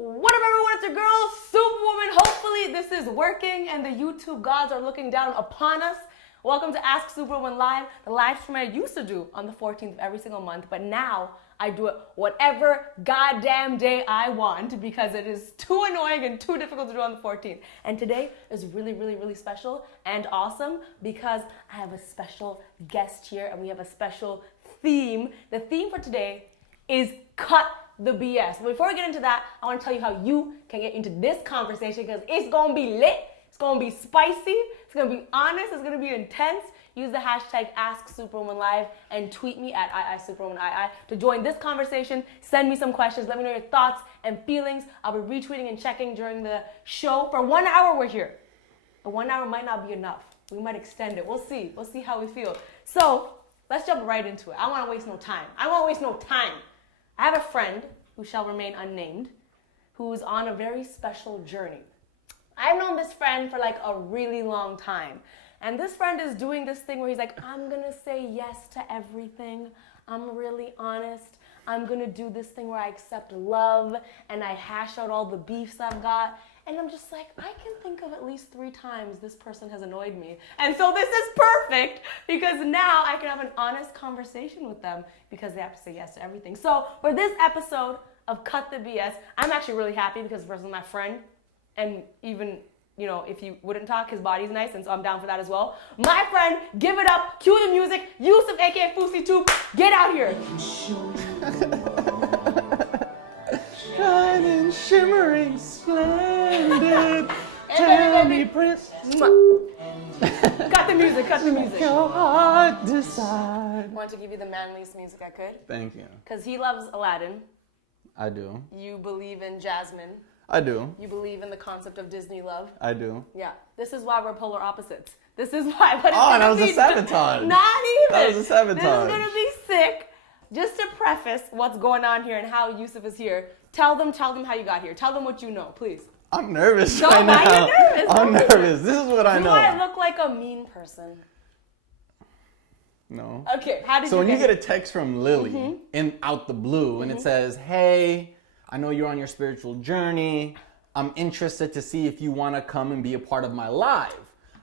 What up, everyone? It's your girl, Superwoman. Hopefully this is working and the YouTube gods are looking down upon us. Welcome to Ask Superwoman Live, the live stream I used to do on the 14th of every single month, but now I do it whatever goddamn day I want because it is too annoying and too difficult to do on the 14th. And today is really, really, really special and awesome because I have a special guest here and we have a special theme. The theme for today is Cut the BS. But before we get into that, I want to tell you how you can get into this conversation because it's going to be lit, it's going to be spicy, it's going to be honest, it's going to be intense. Use the hashtag AskSuperwomanLive and tweet me at @SuperwomanII to join this conversation. Send me some questions. Let me know your thoughts and feelings. I'll be retweeting and checking during the show. For 1 hour, we're here. But 1 hour might not be enough. We might extend it. We'll see. We'll see how we feel. So let's jump right into it. I don't want to waste no time. I have a friend who shall remain unnamed who's on a very special journey. I've known this friend for like a really long time. And this friend is doing this thing where he's like, I'm going to say yes to everything. I'm really honest. I'm going to do this thing where I accept love and I hash out all the beefs I've got. And I'm just like, I can think of at least 3 times this person has annoyed me. And so this is perfect because now I can have an honest conversation with them because they have to say yes to everything. So for this episode of Cut the BS, I'm actually really happy because the person is my friend. And even, you know, if you wouldn't talk, his body's nice, and so I'm down for that as well. My friend, give it up, cue the music, Yusuf, aka fouseyTUBE, get out here. Shining, shimmering, splendid. Tell me, Prince. Cut the music. Your heart decide. I want to give you the manliest music I could. Thank you. Because he loves Aladdin. I do. You believe in Jasmine. I do. You believe in the concept of Disney love. I do. Yeah. This is why we're polar opposites. This is why. But that was a sabotage. Not even. That was a sabotage. This is going to be sick. Just to preface what's going on here and how Yusuf is here, tell them how you got here. Tell them what you know, please. I'm nervous No, right why now. you're nervous? I'm nervous. This is what I know. Do I look like a mean person? No. Okay, how did So you when get you get a text from Lily out the blue and it says, hey, I know you're on your spiritual journey. I'm interested to see if you want to come and be a part of my live.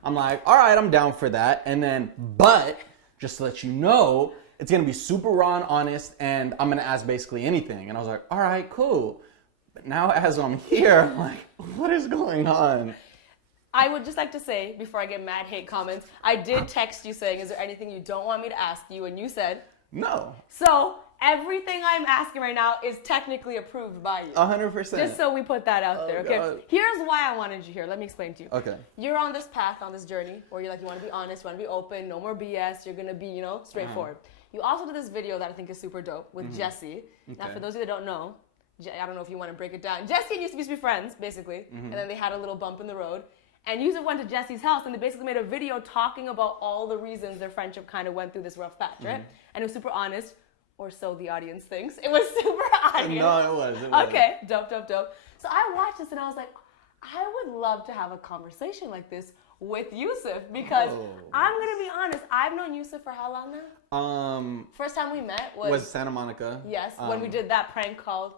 I'm like, all right, I'm down for that. And then, but just to let you know, it's going to be super raw and honest, and I'm going to ask basically anything. And I was like, all right, cool. But now as I'm here, I'm like, what is going on? I would just like to say, before I get mad hate comments, I did text you saying, is there anything you don't want me to ask you? And you said, no. So everything I'm asking right now is technically approved by you. 100%. Just so we put that out there, okay? God. Here's why I wanted you here. Let me explain to you. Okay. You're on this path, on this journey, where you're like, you want to be honest, you want to be open, no more BS, you're going to be, you know, straightforward. You also did this video that I think is super dope with Jesse. Now, Okay. for those of you that don't know, I don't know if you want to break it down. Jesse and Yusuf used to be friends, basically, and then they had a little bump in the road. And Yusuf went to Jesse's house, and they basically made a video talking about all the reasons their friendship kind of went through this rough patch, right? And it was super honest, or so the audience thinks. It was super honest. No, it was. Okay, dope. So I watched this, and I was like, I would love to have a conversation like this with Yusuf because I'm gonna be honest. I've known Yusuf for how long now? First time we met was Santa Monica. Yes, when we did that prank called.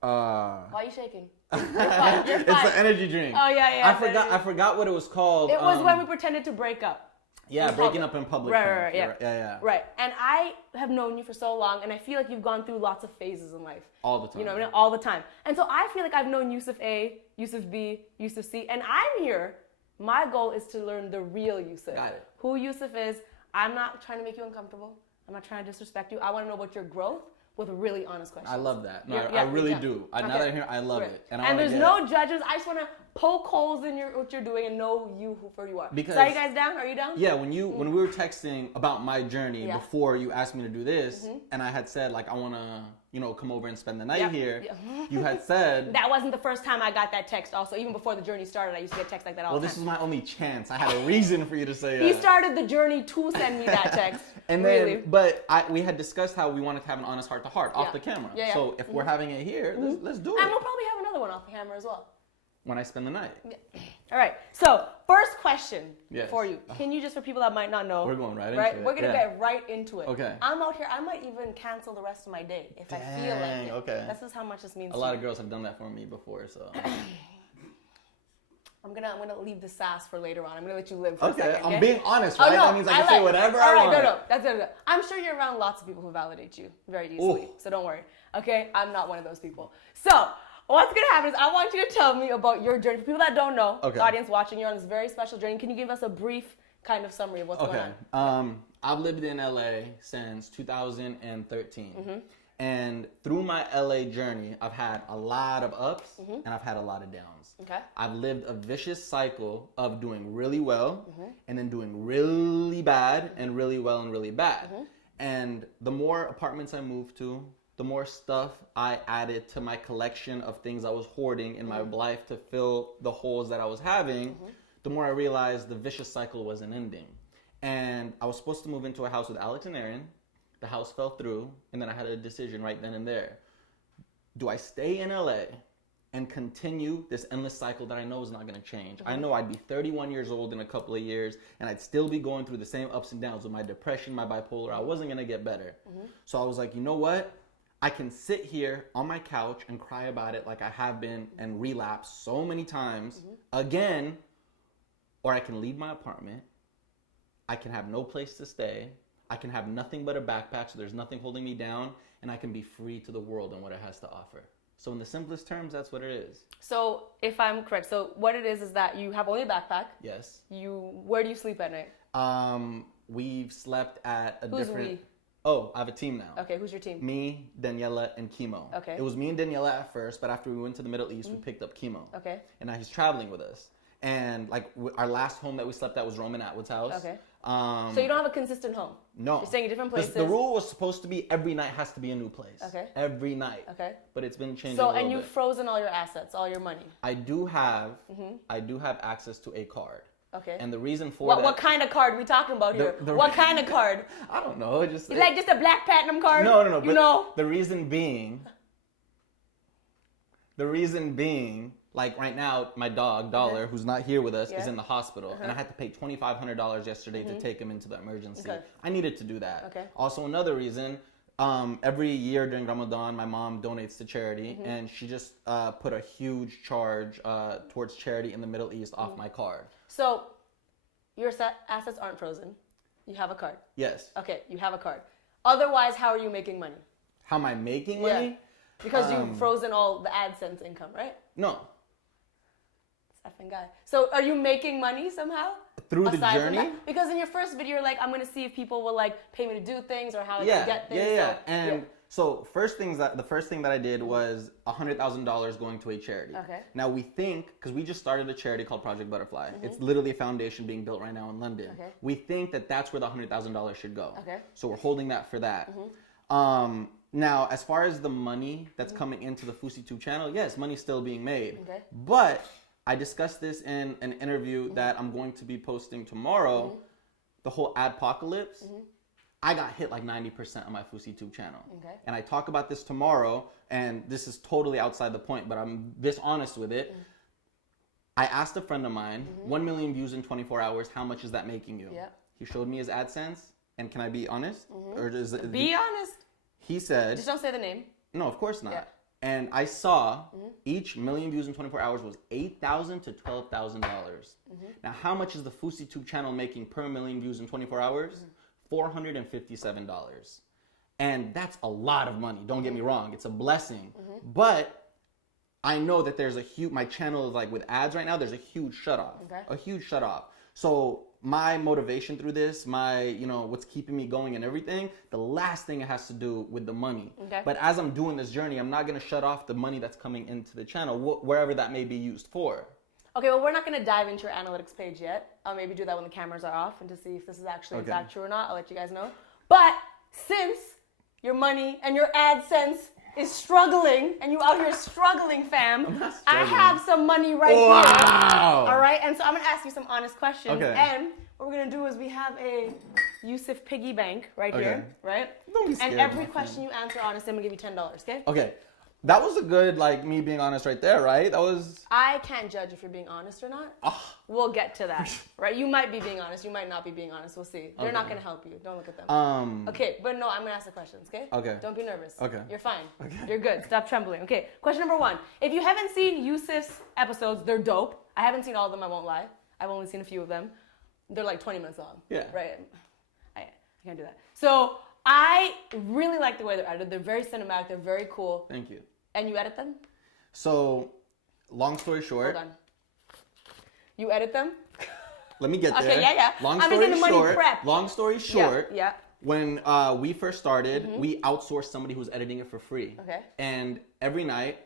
Why are you shaking? You're fine. It's an energy drink. Oh yeah. I forgot what it was called. It was when we pretended to break up. Yeah, breaking up in public. Right. Yeah. Right. And I have known you for so long, and I feel like you've gone through lots of phases in life. All the time. You know, all the time. And so I feel like I've known Yusuf A, Yusuf B, Yusuf C, and I'm here. My goal is to learn the real Yusuf. Got it. Who Yusuf is. I'm not trying to make you uncomfortable. I'm not trying to disrespect you. I want to know about your growth with really honest questions. I love that. No, Yeah, I really yeah. do. Okay. Now that I'm here, I love it. And there's no judges. I just want to poke holes in what you're doing and know you who you are. Because, so are you guys down? Are you down? Yeah, when we were texting about my journey before you asked me to do this, and I had said like I want to, you know, come over and spend the night here. You had said that wasn't the first time I got that text. Also, even before the journey started, I used to get texts like that all the time. Well, this is my only chance. I had a reason for you to say. He started the journey to send me that text. And then, but we had discussed how we wanted to have an honest heart-to-heart off the camera. Yeah. So if we're having it here, let's do it. And we'll probably have another one off the camera as well. When I spend the night. Yeah. All right. So first question Yes. for you. Can you just, for people that might not know, We're going right into it. We're gonna get right into it. Okay. I'm out here. I might even cancel the rest of my day if I feel like it. Okay. This is how much this means. A lot of girls have done that for me before, so. I'm gonna leave the sass for later on. I'm gonna let you live for a Okay, second. I'm being honest, right? That means I can say whatever I want. No, that's it. I'm sure you're around lots of people who validate you very easily, so don't worry. Okay, I'm not one of those people. So what's gonna happen is I want you to tell me about your journey. For people that don't know, the audience watching, you're on this very special journey. Can you give us a brief kind of summary of what's going on? I've lived in LA since 2013. And through my LA journey, I've had a lot of ups and I've had a lot of downs. Okay. I've lived a vicious cycle of doing really well and then doing really bad and really well and really bad. And the more apartments I moved to, the more stuff I added to my collection of things I was hoarding in my life to fill the holes that I was having, the more I realized the vicious cycle wasn't ending. And I was supposed to move into a house with Alex and Aaron. The house fell through, and then I had a decision right then and there. Do I stay in LA and continue this endless cycle that I know is not going to change? I know I'd be 31 years old in a couple of years, and I'd still be going through the same ups and downs with my depression, my bipolar. I wasn't going to get better. So I was like, you know what? I can sit here on my couch and cry about it like I have been and relapse so many times again, or I can leave my apartment. I can have no place to stay. I can have nothing but a backpack, so there's nothing holding me down, and I can be free to the world and what it has to offer. So in the simplest terms, that's what it is. So if I'm correct, so what it is that you have only a backpack. Yes. Where do you sleep at night? We've slept at a Who's different... we? Oh, I have a team now. Okay, who's your team? Me, Daniela, and Chemo. Okay. It was me and Daniela at first, but after we went to the Middle East, we picked up Chemo. Okay. And now he's traveling with us. And like our last home that we slept at was Roman Atwood's house. Okay. So you don't have a consistent home? No. You're staying at different places? The rule was supposed to be every night has to be a new place. Okay. Every night. Okay. But it's been changing a little bit. So, and you've bit. frozen all your assets, all your money? I do have access to a card. Okay. And the reason for that... What kind of card are we talking about here? What kind of card? I don't know. Just a black platinum card? No. You know? The reason being, like right now, my dog, Dollar, who's not here with us, is in the hospital. And I had to pay $2,500 yesterday to take him into the emergency. Okay. I needed to do that. Okay. Also, another reason, every year during Ramadan, my mom donates to charity. And she just put a huge charge towards charity in the Middle East off my card. So your assets aren't frozen. You have a card. Yes. Okay, you have a card. Otherwise, how are you making money? How am I making money? Yeah. Because you've frozen all the AdSense income, right? No. Effing guy. So are you making money somehow? Through the journey? Because in your first video, you're like, I'm going to see if people will like pay me to do things or how I can get things. So the first thing that I did was $100,000 going to a charity. Okay. Now we think, because we just started a charity called Project Butterfly. It's literally a foundation being built right now in London. Okay. We think that that's where the $100,000 should go. Okay. So we're holding that for that. Now, as far as the money that's coming into the fouseyTUBE channel, yes, money's still being made. Okay. But I discussed this in an interview that I'm going to be posting tomorrow. The whole adpocalypse. I got hit like 90% on my fouseyTUBE channel. Okay. And I talk about this tomorrow, and this is totally outside the point, but I'm this honest with it. I asked a friend of mine, 1 million views in 24 hours, how much is that making you? Yeah. He showed me his AdSense, and can I be honest? Or is it, be honest. He said... Just don't say the name. No, of course not. Yeah. And I saw each million views in 24 hours was $8,000 to $12,000. Now, how much is the fouseyTUBE channel making per million views in 24 hours? $457. And that's a lot of money. Don't get me wrong. It's a blessing. But I know that there's a huge, my channel is like with ads right now, there's a huge shut off. Okay. A huge shut off. So my motivation through this, what's keeping me going and everything, the last thing it has to do with the money. Okay. But as I'm doing this journey, I'm not going to shut off the money that's coming into the channel, wherever that may be used for. Okay, well, we're not going to dive into your analytics page yet. I'll maybe do that when the cameras are off and to see if this is actually in fact true or not. I'll let you guys know. But since your money and your AdSense is struggling, and you out here struggling, fam, I have some money right here. All right? And so I'm going to ask you some honest questions. Okay. And what we're going to do is we have a Yusuf piggy bank right here, right? Don't be scared. And every question you answer honestly, I'm going to give you $10, okay? Okay. That was a good, like, me being honest right there, right? That was... I can't judge if you're being honest or not. Ah. We'll get to that, right? You might be being honest. You might not be being honest. We'll see. They're not going to help you. Don't look at them. Okay, but no, I'm going to ask the questions, okay? Okay. Don't be nervous. Okay. You're fine. Okay. You're good. Stop trembling. Okay, question number 1. If you haven't seen Yusuf's episodes, they're dope. I haven't seen all of them, I won't lie. I've only seen a few of them. They're like 20 minutes long. Yeah. Right? I can't do that. So I really like the way they're edited. They're very cinematic. They're very cool. Thank you. And you edit them? So, long story short... Hold on. You edit them? Let me get there. Okay, yeah. Long I'm story getting the money short, prep. long story short, Yeah. when we first started, we outsourced somebody who was editing it for free. Okay. And every night,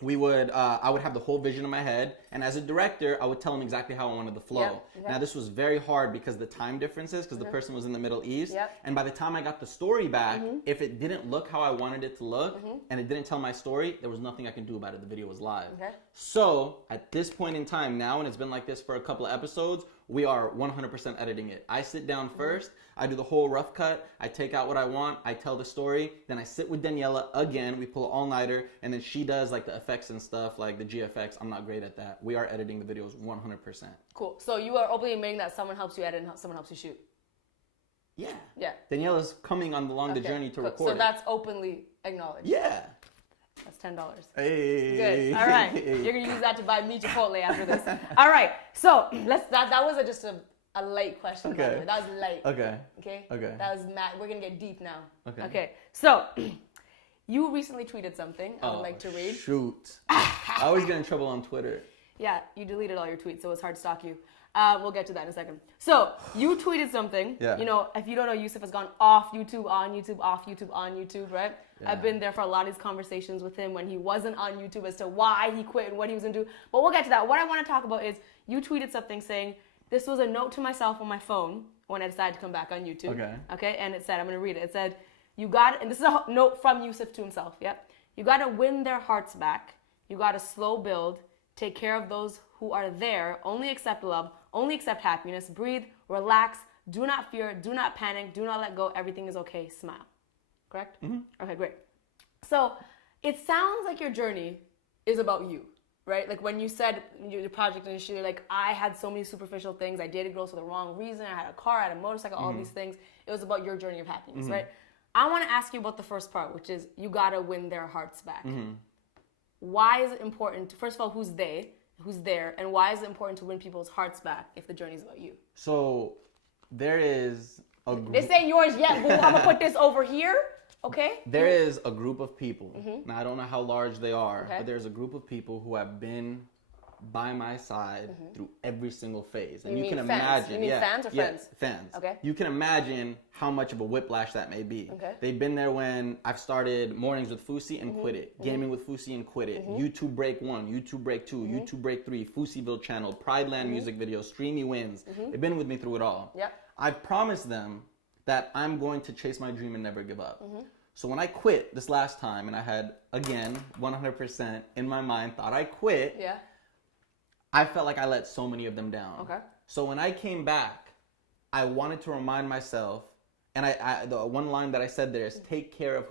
we would, I would have the whole vision in my head, and as a director, I would tell them exactly how I wanted the flow. Yep. Okay. Now, this was very hard because the time differences, because the person was in the Middle East, Yep. and by the time I got the story back, if it didn't look how I wanted it to look, and it didn't tell my story, there was nothing I could do about it. The video was live. Okay. So, at this point in time now, and it's been like this for a couple of episodes, we are 100% editing it. I sit down first, I do the whole rough cut, I take out what I want, I tell the story, then I sit with Daniela again, we pull an all-nighter, and then she does like the effects and stuff, like the GFX. I'm not great at that. We are editing the videos 100%. Cool. So you are openly admitting that someone helps you edit and someone helps you shoot. Yeah. Yeah. Daniela's coming along the journey to Cool. record So that's openly acknowledged. Yeah. That's $10. Hey. Good. All right. You're gonna use that to buy me Chipotle after this. All right. So that was just a light question. Okay. By the way. That was light. Okay. Okay. Okay. That was mad. We're gonna get deep now. Okay. Okay. So you recently tweeted something I would like to read. Shoot. I always get in trouble on Twitter. Yeah, you deleted all your tweets, so it's hard to stalk you. We'll get to that in a second. So you tweeted something. Yeah. You know, if you don't know, Yusuf has gone off YouTube, on YouTube, off YouTube, on YouTube, right? Yeah. I've been there for a lot of these conversations with him when he wasn't on YouTube as to why he quit and what he was gonna do. But we'll get to that. What I want to talk about is you tweeted something saying, this was a note to myself on my phone when I decided to come back on YouTube. Okay. Okay, and it said, I'm gonna read it. It said, you got, and this is a note from Yusuf to himself, yeah? You gotta win their hearts back. You gotta slow build. Take care of those who are there. Only accept love. Only accept happiness. Breathe. Relax. Do not fear. Do not panic. Do not let go. Everything is okay. Smile. Correct? Mm-hmm. Okay, great. So it sounds like your journey is about you, right? Like when you said your project initially, like I had so many superficial things. I dated girls for the wrong reason. I had a car. I had a motorcycle. All these things. It was about your journey of happiness, right? I want to ask you about the first part, which is you gotta win their hearts back. Why is it important? First of all, who's there, and why is it important to win people's hearts back if the journey's about you? So there is a This ain't yours yet, boo. I'm gonna put this over here, okay? There is a group of people. Now I don't know how large they are, Okay. but there's a group of people who have been by my side through every single phase, and You you mean can fans? imagine. You mean fans or friends? Fans. Okay. You can imagine how much of a whiplash that may be. Okay. They've been there when I've started mornings with Fousey and quit it, gaming with Fousey and quit it, YouTube break 1, YouTube break 2, YouTube break 3, Fouseyville channel, Prideland music videos, Streamy wins. They've been with me through it all. Yep. I've promised them that I'm going to chase my dream and never give up. So when I quit this last time, and I had, again, 100% in my mind, thought I quit, Yeah. I felt like I let so many of them down. Okay. So when I came back, I wanted to remind myself, and the one line that I said there is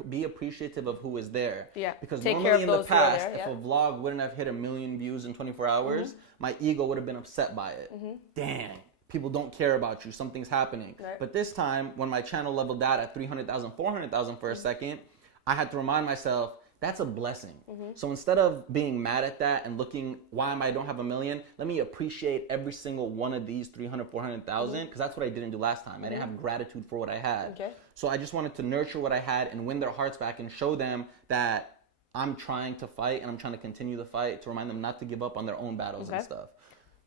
be appreciative of who is there. Yeah. Because Take normally care of in the those who are past, there, if yeah. a vlog wouldn't have hit 1 million views in 24 hours, my ego would have been upset by it. Dang, people don't care about you, something's happening. Right. But this time, when my channel leveled out at 300,000, 400,000 for a second, I had to remind myself, that's a blessing. So instead of being mad at that and looking, why am I don't have 1 million? Let me appreciate every single one of these 300, 400,000, because that's what I didn't do last time. I didn't have gratitude for what I had. Okay. So I just wanted to nurture what I had and win their hearts back and show them that I'm trying to fight and I'm trying to continue the fight, to remind them not to give up on their own battles and stuff.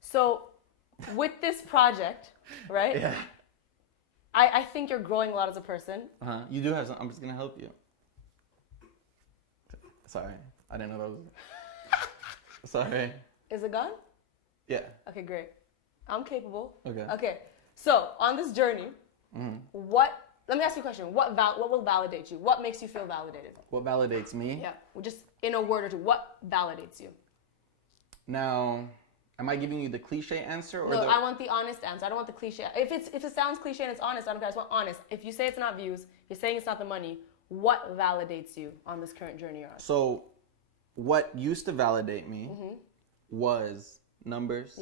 So with this project, right? Yeah. I think you're growing a lot as a person. You do have some. I'm just going to help you. Sorry. I didn't know that was... Sorry. Is it gone? Yeah. Okay, great. I'm capable. Okay. Okay. So on this journey, let me ask you a question. What will validate you? What makes you feel validated? What validates me? Yeah. Well, just in a word or two, what validates you? Now, am I giving you the cliche answer? Or No, I want the honest answer. I don't want the cliche. If it sounds cliche and it's honest, I don't care. I just want honest. If you say it's not views, you're saying it's not the money, what validates you on this current journey you're on? So what used to validate me was numbers,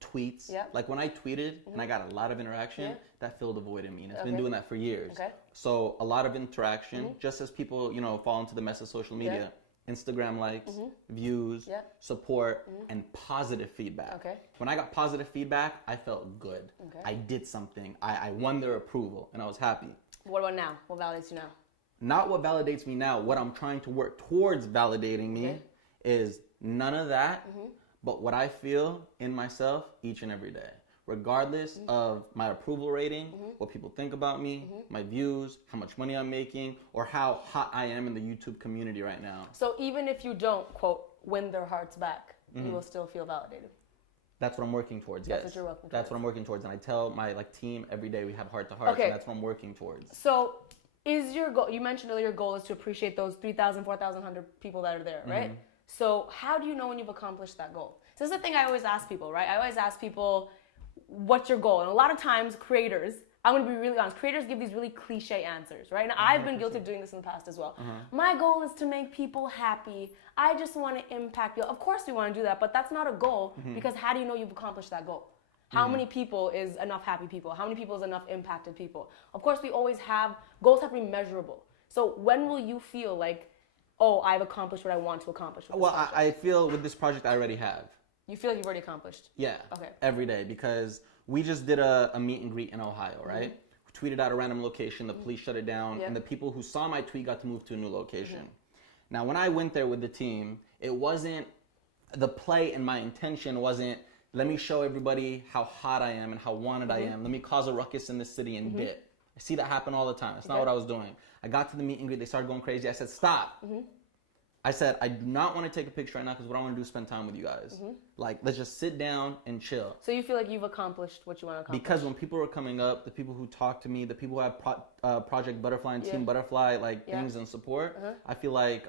tweets. Like when I tweeted and I got a lot of interaction, that filled a void in me. And it's been doing that for years. So a lot of interaction, just as people, fall into the mess of social media. Instagram likes, views, support, and positive feedback. When I got positive feedback, I felt good. I did something. I won their approval, and I was happy. What about now? What validates you now? Not what validates me now. What I'm trying to work towards validating me is none of that, but what I feel in myself each and every day. Regardless of my approval rating, what people think about me, my views, how much money I'm making, or how hot I am in the YouTube community right now. So even if you don't, quote, win their hearts back, you will still feel validated. That's what I'm working towards, yes. That's what you're working towards. That's what I'm working towards. And I tell my team every day we have heart-to-heart, and that's what I'm working towards. So is your goal, you mentioned earlier, your goal is to appreciate those 3,000, 4,100 people that are there, right? So how do you know when you've accomplished that goal? So this is the thing I always ask people, right? I always ask people, what's your goal? And a lot of times creators, I'm going to be really honest, creators give these really cliche answers, right? And I've been guilty of doing this in the past as well. My goal is to make people happy. I just want to impact people. Of course we want to do that, but that's not a goal because how do you know you've accomplished that goal? How many people is enough happy people? How many people is enough impacted people? Of course we always have, goals have to be measurable. So when will you feel like, oh, I've accomplished what I want to accomplish with this project? I feel with this project I already have. You feel like you've already accomplished? Yeah. Okay. Every day, because we just did a meet and greet in Ohio, right? We tweeted out a random location, the police shut it down, and the people who saw my tweet got to move to a new location. Now, when I went there with the team, it wasn't, the play and my intention wasn't, let me show everybody how hot I am and how wanted I am. Let me cause a ruckus in this city and dip. I see that happen all the time. That's not what I was doing. I got to the meet and greet, they started going crazy. I said, stop. I said, I do not want to take a picture right now because what I want to do is spend time with you guys. Like, let's just sit down and chill. So you feel like you've accomplished what you want to accomplish? Because when people are coming up, the people who talk to me, the people who have Project Butterfly and Team Butterfly, like things and support, I feel like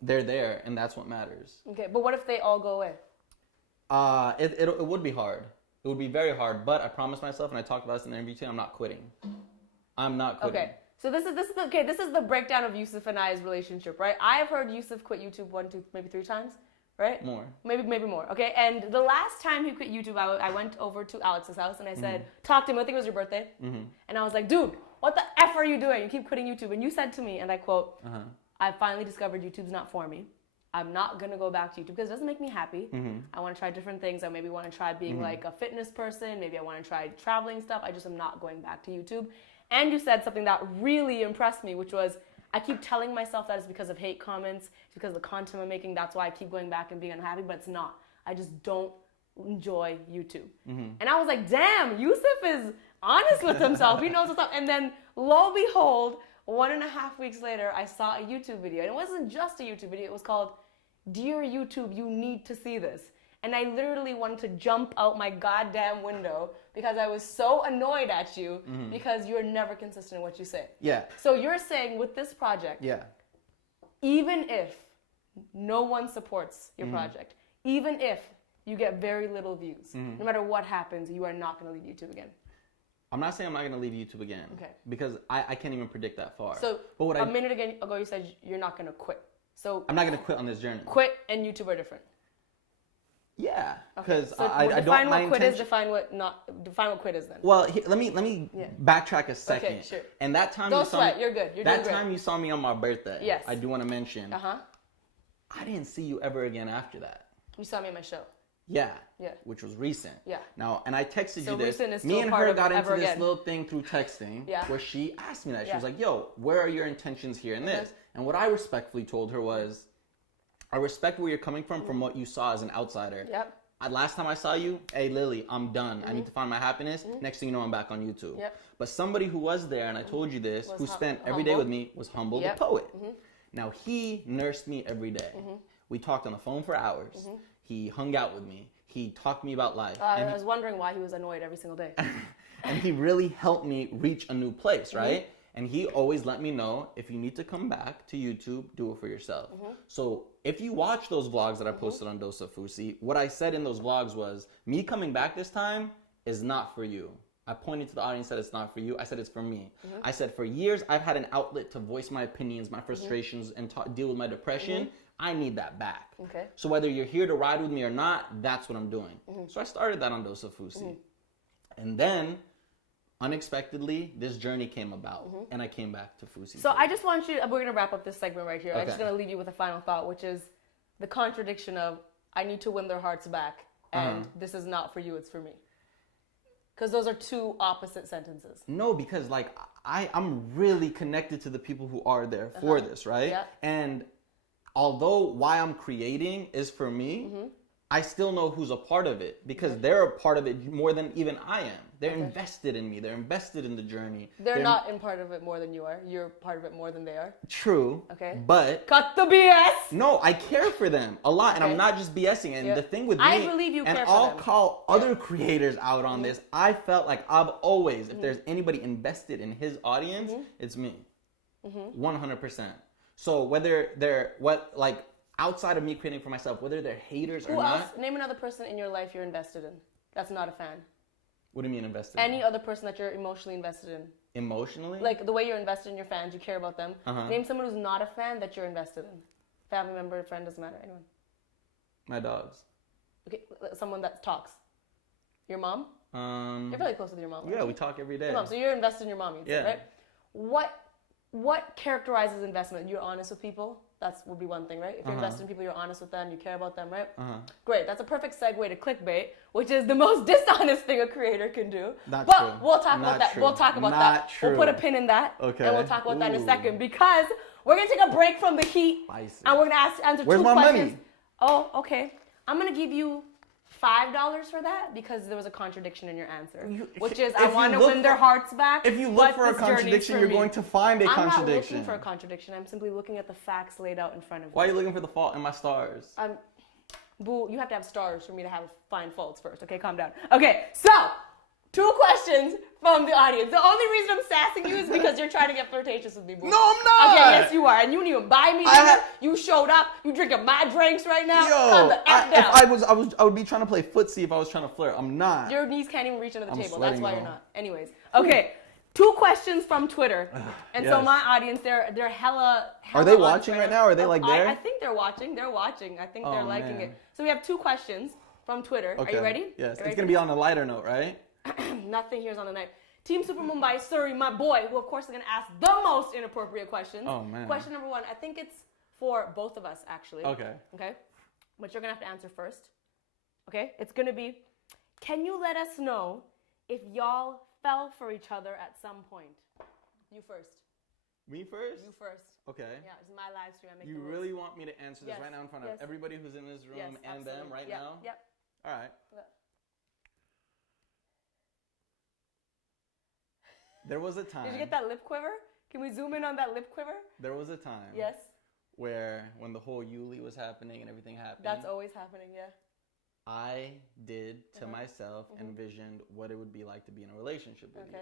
they're there and that's what matters. Okay, but what if they all go away? It would be hard. It would be very hard, but I promised myself, and I talked about this in the interview too, I'm not quitting. I'm not quitting. Okay. So this is the breakdown of Yusuf and I's relationship, right? I have heard Yusuf quit YouTube 1, 2, maybe 3 times, right? More. Maybe more. Okay. And the last time he quit YouTube, I went over to Alex's house and I said, talk to him. I think it was your birthday. And I was like, dude, what the F are you doing? You keep quitting YouTube. And you said to me, and I quote, I finally discovered YouTube's not for me. I'm not going to go back to YouTube because it doesn't make me happy. I want to try different things. I maybe want to try being like a fitness person. Maybe I want to try traveling stuff. I just am not going back to YouTube. And you said something that really impressed me, which was, I keep telling myself that it's because of hate comments, it's because of the content I'm making, that's why I keep going back and being unhappy, but it's not. I just don't enjoy YouTube. And I was like, damn, Yusuf is honest with himself. He knows what's up. And then, lo and behold, 1.5 weeks later, I saw a YouTube video. And it wasn't just a YouTube video. It was called, Dear YouTube, you need to see this. And I literally wanted to jump out my goddamn window because I was so annoyed at you because you're never consistent in what you say. Yeah. So you're saying with this project, even if no one supports your project, even if you get very little views, no matter what happens, you are not going to leave YouTube again. I'm not saying I'm not going to leave YouTube again. Okay. Because I can't even predict that far. So minute ago you said you're not going to quit. So I'm not going to quit on this journey. Quit and YouTube are different. Yeah, because so I don't. Define what quit is. Define what quit is then. Well, let me backtrack a second. Okay, sure. And that time don't sweat. You're good. You're that doing time great. you saw me on my birthday. Yes. I do want to mention. I didn't see you ever again after that. You saw me at my show. Yeah. Yeah. Which was recent. Yeah. Now, and I texted so you this. Recent is me still and part her of got into ever this again. little thing through texting. Where she asked me that. She was like, "Yo, where are your intentions here in this?" And what I respectfully told her was, I respect where you're coming from what you saw as an outsider. Yep. Last time I saw you, hey Lily, I'm done. I need to find my happiness. Next thing you know, I'm back on YouTube. Yep. But somebody who was there, and I told you this, who spent every day humble. with me, was Humble the poet. Now he nursed me every day. We talked on the phone for hours. He hung out with me. He talked to me about life. I was wondering why he was annoyed every single day. And he really helped me reach a new place, right? And he always let me know, if you need to come back to YouTube, do it for yourself. So if you watch those vlogs that I posted on Dose of Fousey, what I said in those vlogs was, me coming back this time is not for you. I pointed to the audience, said it's not for you. I said it's for me. I said for years I've had an outlet to voice my opinions, my frustrations, and deal with my depression. I need that back. Okay. So whether you're here to ride with me or not, that's what I'm doing. So I started that on Dose of Fousey. And then, unexpectedly, this journey came about, and I came back to Fousey. So I just want you, we're going to wrap up this segment right here. I'm just Okay. going to leave you with a final thought, which is the contradiction of, I need to win their hearts back, and this is not for you, it's for me. Because those are two opposite sentences. No, because like I'm really connected to the people who are there for this, right? Yeah. And although why I'm creating is for me, I still know who's a part of it because they're a part of it more than even I am. They're invested in me. They're invested in the journey. They're not in part of it more than you are. You're part of it more than they are. True. Okay. But Cut the BS! no, I care for them a lot, and Okay. I'm not just BSing. And the thing with me, I believe you and care for I'll them. call other creators out on this. I felt like I've always, if there's anybody invested in his audience, it's me, 100%. So whether they're outside of me creating for myself, whether they're haters or Who else? not. Name another person in your life you're invested in. That's not a fan. What do you mean invested? Any other person that you're emotionally invested in. Emotionally? Like the way you're invested in your fans, you care about them. Name someone who's not a fan that you're invested in. Family member, friend, doesn't matter. Anyone. My dogs. Okay, someone that talks. Your mom? You're really close with your mom. Yeah, we talk every day. Your mom. So you're invested in your mom, you'd say, right? What characterizes investment? You're honest with people. That would be one thing, right? If you're invested in people, you're honest with them, you care about them, right? Great. That's a perfect segue to clickbait, which is the most dishonest thing a creator can do. Not but true. we'll talk Not about that. true. We'll talk about Not that. true. We'll put a pin in that. Okay. And we'll talk about that in a Ooh. second because we're going to take a break from the heat. Spicy. And we're going to answer Where's two my questions. money? Oh, okay. I'm going to give you $5 for that because there was a contradiction in your answer, which is I if want you to look win their for- hearts back. If you look but for a this journey's contradiction, for you're me. going to find a I'm not contradiction. looking for a contradiction. I'm simply looking at the facts laid out in front of me. Why are you looking for the fault in my stars? Boo, you have to have stars for me to find faults first. Okay, calm down. Okay, so 2 questions from the audience. The only reason I'm sassing you is because you're trying to get flirtatious with me, boo. No, I'm not. Okay, yes, you are. And you didn't even buy me dinner. You showed up. You drinking my drinks right now. Calm the F down. I would be trying to play footsie if I was trying to flirt. I'm not. Your knees can't even reach under the I'm table. That's sweating, why you're though. not. Anyways, okay. 2 questions from Twitter. And so Yes. my audience, they're hella Are they on watching Twitter. right now? Are they like there? I think they're watching. They're watching. I think they're Oh, liking man. it. So we have 2 questions from Twitter. Okay. Are you ready? Yes. You It's ready gonna be on a lighter note, right? Nothing here's on the night. Team Super Mumbai Surrey, my boy, who of course is going to ask the most inappropriate questions. Oh, man. Question number 1. I think it's for both of us, actually. Okay. Okay? But you're going to have to answer first. Okay? It's going to be, can you let us know if y'all fell for each other at some point? You first. Me first? You first. Okay. Yeah, it's my live stream. I make You the rules. really want me to answer this Yes, right now in front yes. of everybody who's in this room Yes, and them absolutely. right Yep, now? Yep. All right. Yep. There was a time. Did you get that lip quiver? Can we zoom in on that lip quiver? There was a time. Yes. Where when the whole Yuli was happening and everything happening. That's always happening, yeah. I did to myself envisioned what it would be like to be in a relationship with you.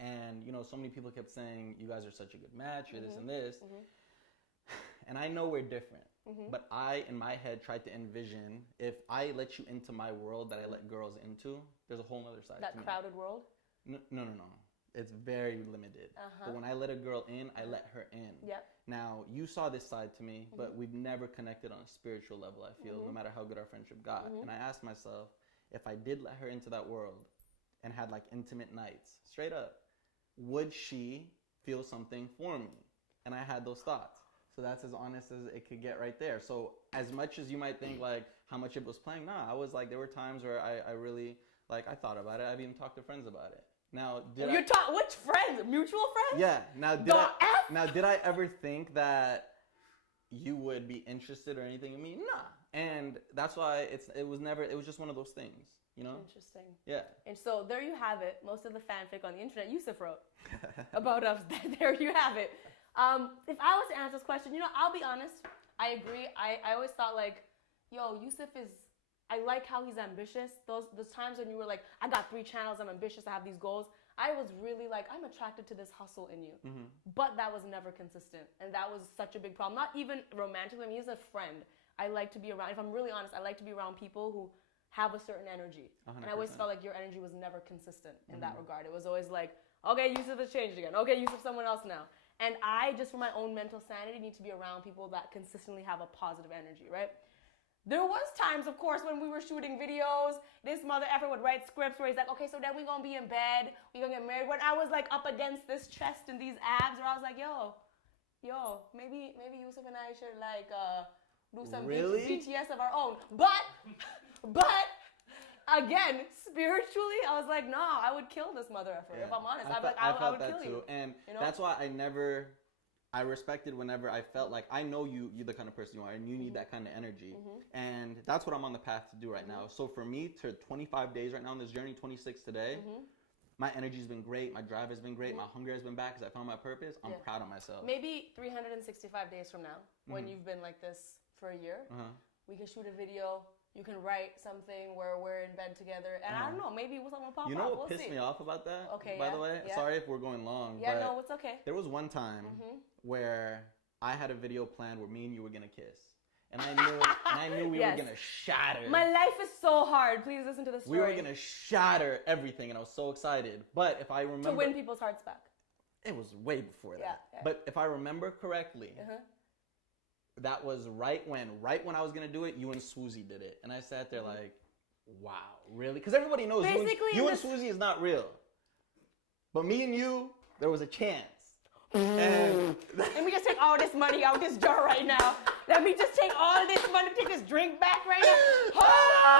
And, so many people kept saying, you guys are such a good match, you're this and this. And I know we're different. But I, in my head, tried to envision if I let you into my world that I let girls into, there's a whole other side to me. That crowded world? No. It's very limited. But when I let a girl in, I let her in. Yep. Now, you saw this side to me, but we've never connected on a spiritual level, I feel, no matter how good our friendship got. And I asked myself, if I did let her into that world and had like intimate nights, straight up, would she feel something for me? And I had those thoughts. So that's as honest as it could get right there. So as much as you might think like how much it was playing, I was like, there were times where I really, like, I thought about it. I've even talked to friends about it. Now, Which friends? Mutual friends? Yeah. Now, did I ever think that you would be interested or anything in me? Nah. And that's why it was just one of those things, Interesting. Yeah. And so there you have it. Most of the fanfic on the internet Yusuf wrote about us. There you have it. If I was to answer this question, I'll be honest. I agree. I always thought like, Yusuf I like how he's ambitious. Those times when you were like, I got 3 channels, I'm ambitious, I have these goals. I was really like, I'm attracted to this hustle in you. But that was never consistent. And that was such a big problem. Not even romantically. I mean, he's a friend. I like to be around, if I'm really honest, I like to be around people who have a certain energy. 100%. And I always felt like your energy was never consistent in that regard. It was always like, okay, Yusuf has changed again. Okay, Yusuf someone else now. And I, just for my own mental sanity, need to be around people that consistently have a positive energy, right? There was times, of course, when we were shooting videos, this mother effer would write scripts where he's like, okay, so then we're gonna be in bed, we're gonna get married. When I was like up against this chest and these abs, where I was like, yo, maybe Yusuf and I should like do some BTS of our own. But again, spiritually, I was like, nah, I would kill this mother effer. If I'm honest, I would kill you. And you know? That's why I respected whenever I felt like I know you're the kind of person you are and you need that kind of energy. And that's what I'm on the path to do right now. So for me, to 25 days right now on this journey, 26 today, my energy's been great, my drive has been great, my hunger has been back because I found my purpose. I'm proud of myself. Maybe 365 days from now, when you've been like this for a year, we can shoot a video. You can write something where we're in bed together, and I don't know, maybe someone will pop up. You know what pissed me off about that? Okay, by the way, sorry if we're going long. Yeah, but no, it's okay. There was one time where I had a video planned where me and you were gonna kiss, and I knew we were gonna shatter. My life is so hard. Please listen to the story. We were gonna shatter everything, and I was so excited. But if I remember, to win people's hearts back. It was way before that. Yeah. But if I remember correctly. That was right when I was gonna do it, you and Fousey did it, and I sat there like, "Wow, really?" Because everybody knows you and Fousey is not real, but me and you, there was a chance. And let me just take all this money out this jar right now. Let me just take all this money, take this drink back right now.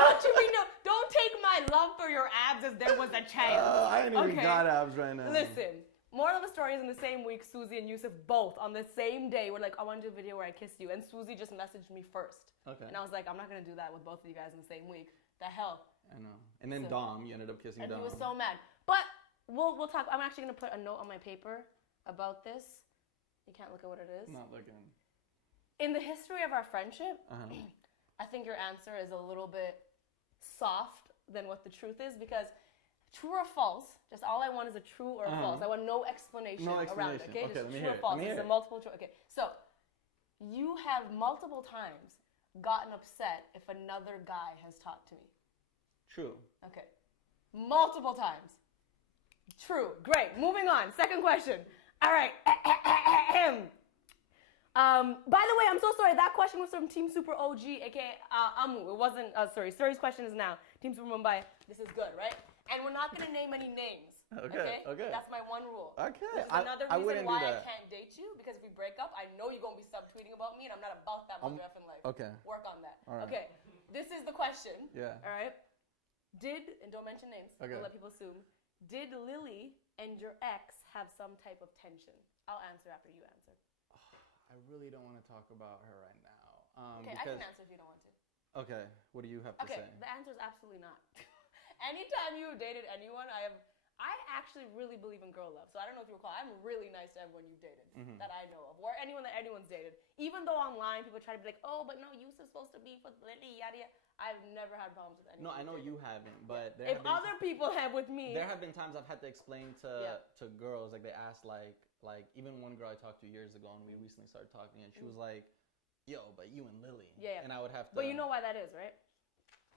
What you mean? No, don't take my love for your abs as there was a chance. I ain't even got abs right now. Listen. Moral of the story is in the same week, Fousey and Yusuf both on the same day were like, I want to do a video where I kiss you. And Fousey just messaged me first. Okay. And I was like, I'm not going to do that with both of you guys in the same week. The hell? I know. And then Dom, you ended up kissing Dom. And he was so mad. But we'll talk. I'm actually going to put a note on my paper about this. You can't look at what it is. I'm not looking. In the history of our friendship, I think your answer is a little bit soft than what the truth is because... True or false? Just all I want is a true or a false. I want no explanation around it. Okay, just true or false. It's a multiple choice. Okay, so you have multiple times gotten upset if another guy has talked to me. True. Okay, multiple times. True. Great. Moving on. Second question. All right. By the way, I'm so sorry. That question was from Team Super OG, aka Amu. It wasn't. Sorry. Suri's question is now Team Super Mumbai. This is good, right? And we're not going to name any names. Okay. That's my one rule. Okay. Which is another reason why I can't date you, because if we break up, I know you're going to be subtweeting about me, and I'm not about that mother effing life. Okay. Work on that. All right. Okay. This is the question. Yeah. All right. And don't mention names. Okay. We'll let people assume. Did Lily and your ex have some type of tension? I'll answer after you answer. I really don't want to talk about her right now. Okay, I can answer if you don't want to. Okay. What do you have to say? Okay, the answer is absolutely not. Anytime you dated anyone, I actually really believe in girl love. So I don't know if you recall, I'm really nice to everyone you've dated that I know of, or anyone that anyone's dated. Even though online people try to be like, oh, but no, Yusuf's supposed to be for Lily, yada yada. I've never had problems with anyone. No, I know you haven't, but if other people have with me, there have been times I've had to explain to girls, like they asked, like even one girl I talked to years ago, and we recently started talking, and she was like, yo, but you and Lily. Yeah. And I would have to. But you know why that is, right?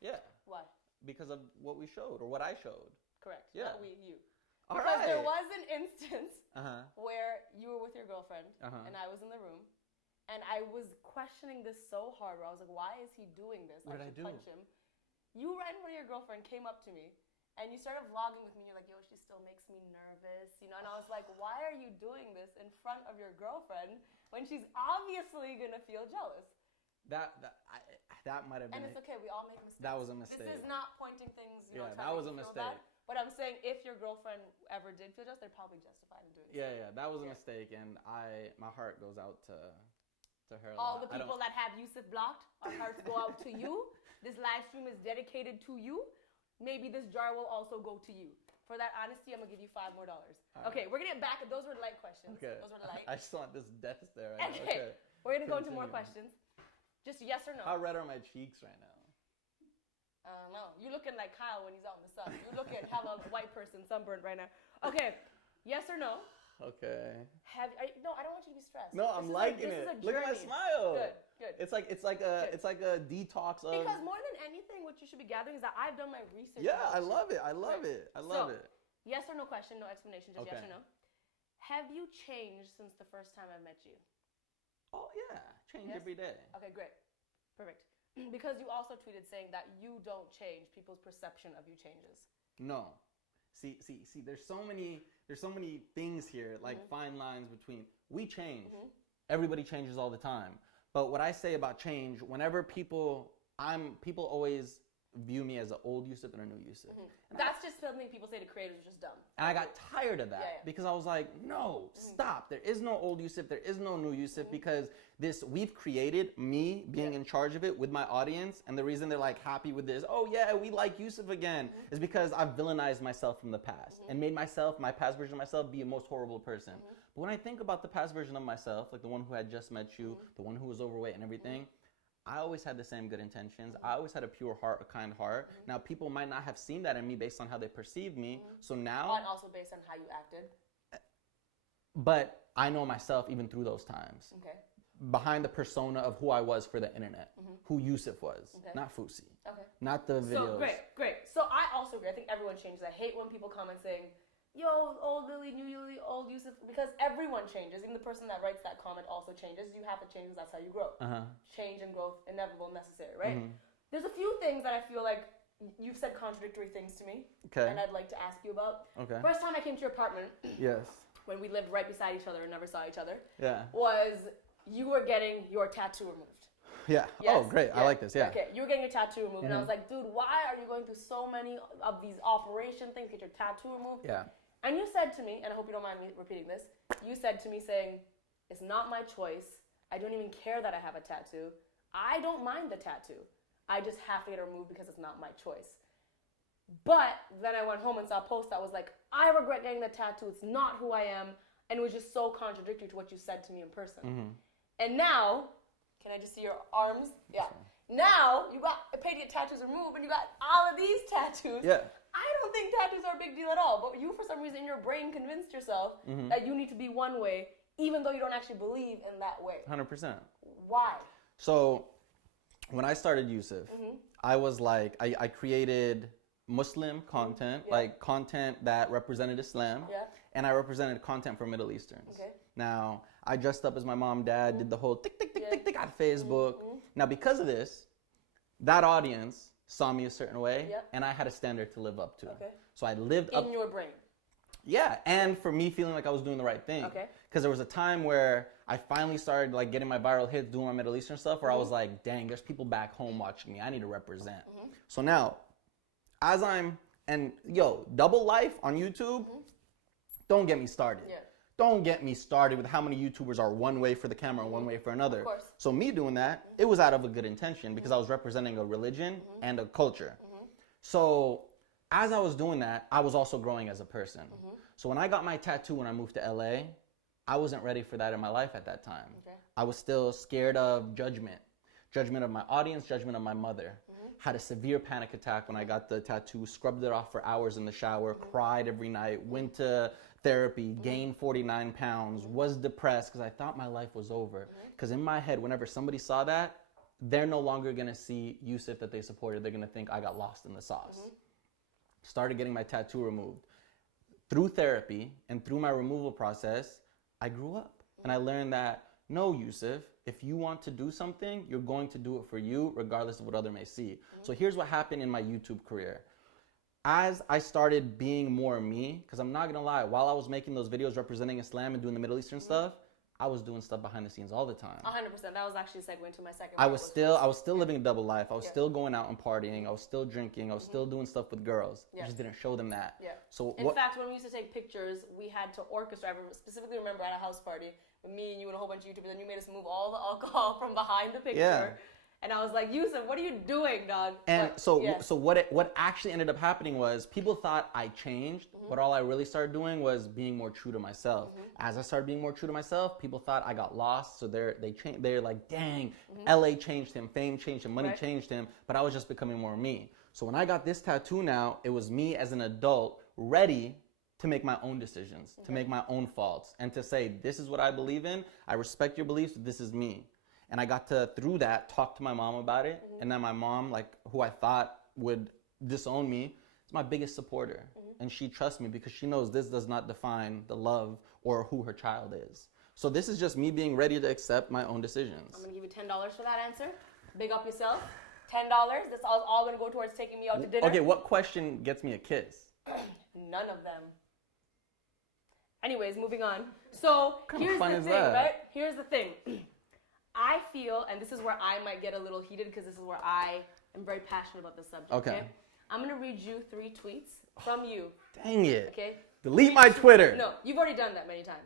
Yeah. Why? Because of what we showed, or what I showed. Correct. Yeah. Not you. All because right. there was an instance where you were with your girlfriend, and I was in the room, and I was questioning this so hard, where I was like, why is he doing this? What did I do? Punch him. You and one of your girlfriend came up to me, and you started vlogging with me. You're like, yo, she still makes me nervous, you know? And I was like, why are you doing this in front of your girlfriend when she's obviously gonna feel jealous? That might have been. And it's okay. We all make mistakes. That was a mistake. This is not pointing things. You know, that was a mistake. Bad, but I'm saying if your girlfriend ever did feel jealous, they're probably justified in doing it. Yeah, that was a mistake, and my heart goes out to her. All the people that have Yusuf blocked, our hearts go out to you. This live stream is dedicated to you. Maybe this jar will also go to you. For that honesty, I'm gonna give you $5 more. Okay, we're gonna get back. Those were light questions. Okay. Those were light. I just want this death stare right now. Okay. We're gonna go into more questions. Just yes or no. How red are my cheeks right now? I don't know. You're looking like Kyle when he's out in the sun. You're looking hella white person sunburned right now. Okay, yes or no? Okay. No, I don't want you to be stressed. No, I'm liking it. Look at my smile. Good. It's like a detox of. Because more than anything, what you should be gathering is that I've done my research. Yeah, I love it. I love it. Yes or no question, no explanation, just Okay. yes or no. Have you changed since the first time I met you? Oh yeah, change every day. Okay, great, perfect. Because you also tweeted saying that you don't change, people's perception of you changes. No. See, there's so many things here, like fine lines between we change. Everybody changes all the time. But what I say about change, whenever people always view me as an old Yusuf and a new Yusuf. That's just something people say to creators, which is dumb. And I got tired of that because I was like, no, stop. There is no old Yusuf. There is no new Yusuf because we've created me being in charge of it with my audience. And the reason they're like happy with this, oh yeah, we like Yusuf again, is because I've villainized myself from the past and made my past version of myself, be a most horrible person. But when I think about the past version of myself, like the one who had just met you, the one who was overweight and everything, I always had the same good intentions. I always had a pure heart, a kind heart. Now, people might not have seen that in me based on how they perceived me. So now... And also based on how you acted. But I know myself even through those times. Okay. Behind the persona of who I was for the internet. Who Yusuf was. Not Fousey. Okay. Not the videos. So, great. So I also agree. I think everyone changes. I hate when people comment saying, yo, old Lily, new Lily, old Yusuf, because everyone changes. Even the person that writes that comment also changes. You have to change because that's how you grow. Change and growth, inevitable, necessary, right? There's a few things that I feel like you've said contradictory things to me. Okay. And I'd like to ask you about. Okay. First time I came to your apartment. Yes. When we lived right beside each other and never saw each other. Yeah. Was you were getting your tattoo removed. Yeah. Yes? Oh, great. Yeah. I like this. Yeah. Okay. You were getting your tattoo removed. And I was like, dude, why are you going through so many of these operation things, get your tattoo removed? Yeah. And you said to me, and I hope you don't mind me repeating this, you said to me saying, it's not my choice. I don't even care that I have a tattoo. I don't mind the tattoo. I just have to get it removed because it's not my choice. But then I went home and saw a post that was like, I regret getting the tattoo. It's not who I am. And it was just so contradictory to what you said to me in person. And now, can I just see your arms? Yeah. Now, you got paid to get tattoos removed and you got all of these tattoos. Yeah. I don't think tattoos are a big deal at all, but you, for some reason, in your brain convinced yourself that you need to be one way, even though you don't actually believe in that way. 100%. Why? So, when I started Yusuf, I was like, I created Muslim content, like content that represented Islam, and I represented content for Middle Easterns. Okay. Now, I dressed up as my mom, dad, did the whole tick, tick, tick, tick, tick on Facebook. Now, because of this, that audience saw me a certain way, and I had a standard to live up to. Okay. So I lived up... In your brain. Yeah, and for me feeling like I was doing the right thing. Okay. Because there was a time where I finally started like getting my viral hits, doing my Middle Eastern stuff, where I was like, dang, there's people back home watching me. I need to represent. So now, as double life on YouTube, don't get me started. Yeah. Don't get me started with how many YouTubers are one way for the camera and one way for another. Of course. So me doing that, it was out of a good intention because I was representing a religion and a culture. So as I was doing that, I was also growing as a person. So when I got my tattoo when I moved to LA, I wasn't ready for that in my life at that time. Okay. I was still scared of judgment. Judgment of my audience, judgment of my mother. Had a severe panic attack when I got the tattoo, scrubbed it off for hours in the shower, cried every night, went to therapy, gained 49 pounds, was depressed because I thought my life was over. Because in my head, whenever somebody saw that, they're no longer going to see Yusuf that they supported. They're going to think I got lost in the sauce. Started getting my tattoo removed. Through therapy and through my removal process, I grew up. And I learned that, no, Yusuf, if you want to do something, you're going to do it for you, regardless of what others may see. So here's what happened in my YouTube career. As I started being more me, because I'm not going to lie, while I was making those videos representing Islam and doing the Middle Eastern stuff, I was doing stuff behind the scenes all the time. 100%. That was actually a segue into my second. I was still living a double life. I was still going out and partying. I was still drinking. I was still doing stuff with girls. I just didn't show them that. Yeah. So in fact, when we used to take pictures, we had to orchestrate. I specifically remember at a house party with me and you and a whole bunch of YouTubers, and you made us move all the alcohol from behind the picture. Yeah. And I was like, Yusuf, what are you doing, dog? And so what actually ended up happening was people thought I changed, but all I really started doing was being more true to myself. As I started being more true to myself, people thought I got lost. So they're like, dang, LA changed him, fame changed him, money changed him, but I was just becoming more me. So when I got this tattoo now, it was me as an adult, ready to make my own decisions, to make my own faults, and to say, this is what I believe in. I respect your beliefs. This is me. And I got to, through that, talk to my mom about it. And then my mom, like, who I thought would disown me, is my biggest supporter. And she trusts me because she knows this does not define the love or who her child is. So this is just me being ready to accept my own decisions. I'm going to give you $10 for that answer. Big up yourself. $10. That's all going to go towards taking me out to dinner. Okay, what question gets me a kiss? None of them. Anyways, moving on. So here's the thing, that? right? Here's the thing. I feel, and this is where I might get a little heated because this is where I am very passionate about this subject. Okay. I'm going to read you 3 tweets from you. Dang it. Okay. Delete my Twitter. No, you've already done that many times.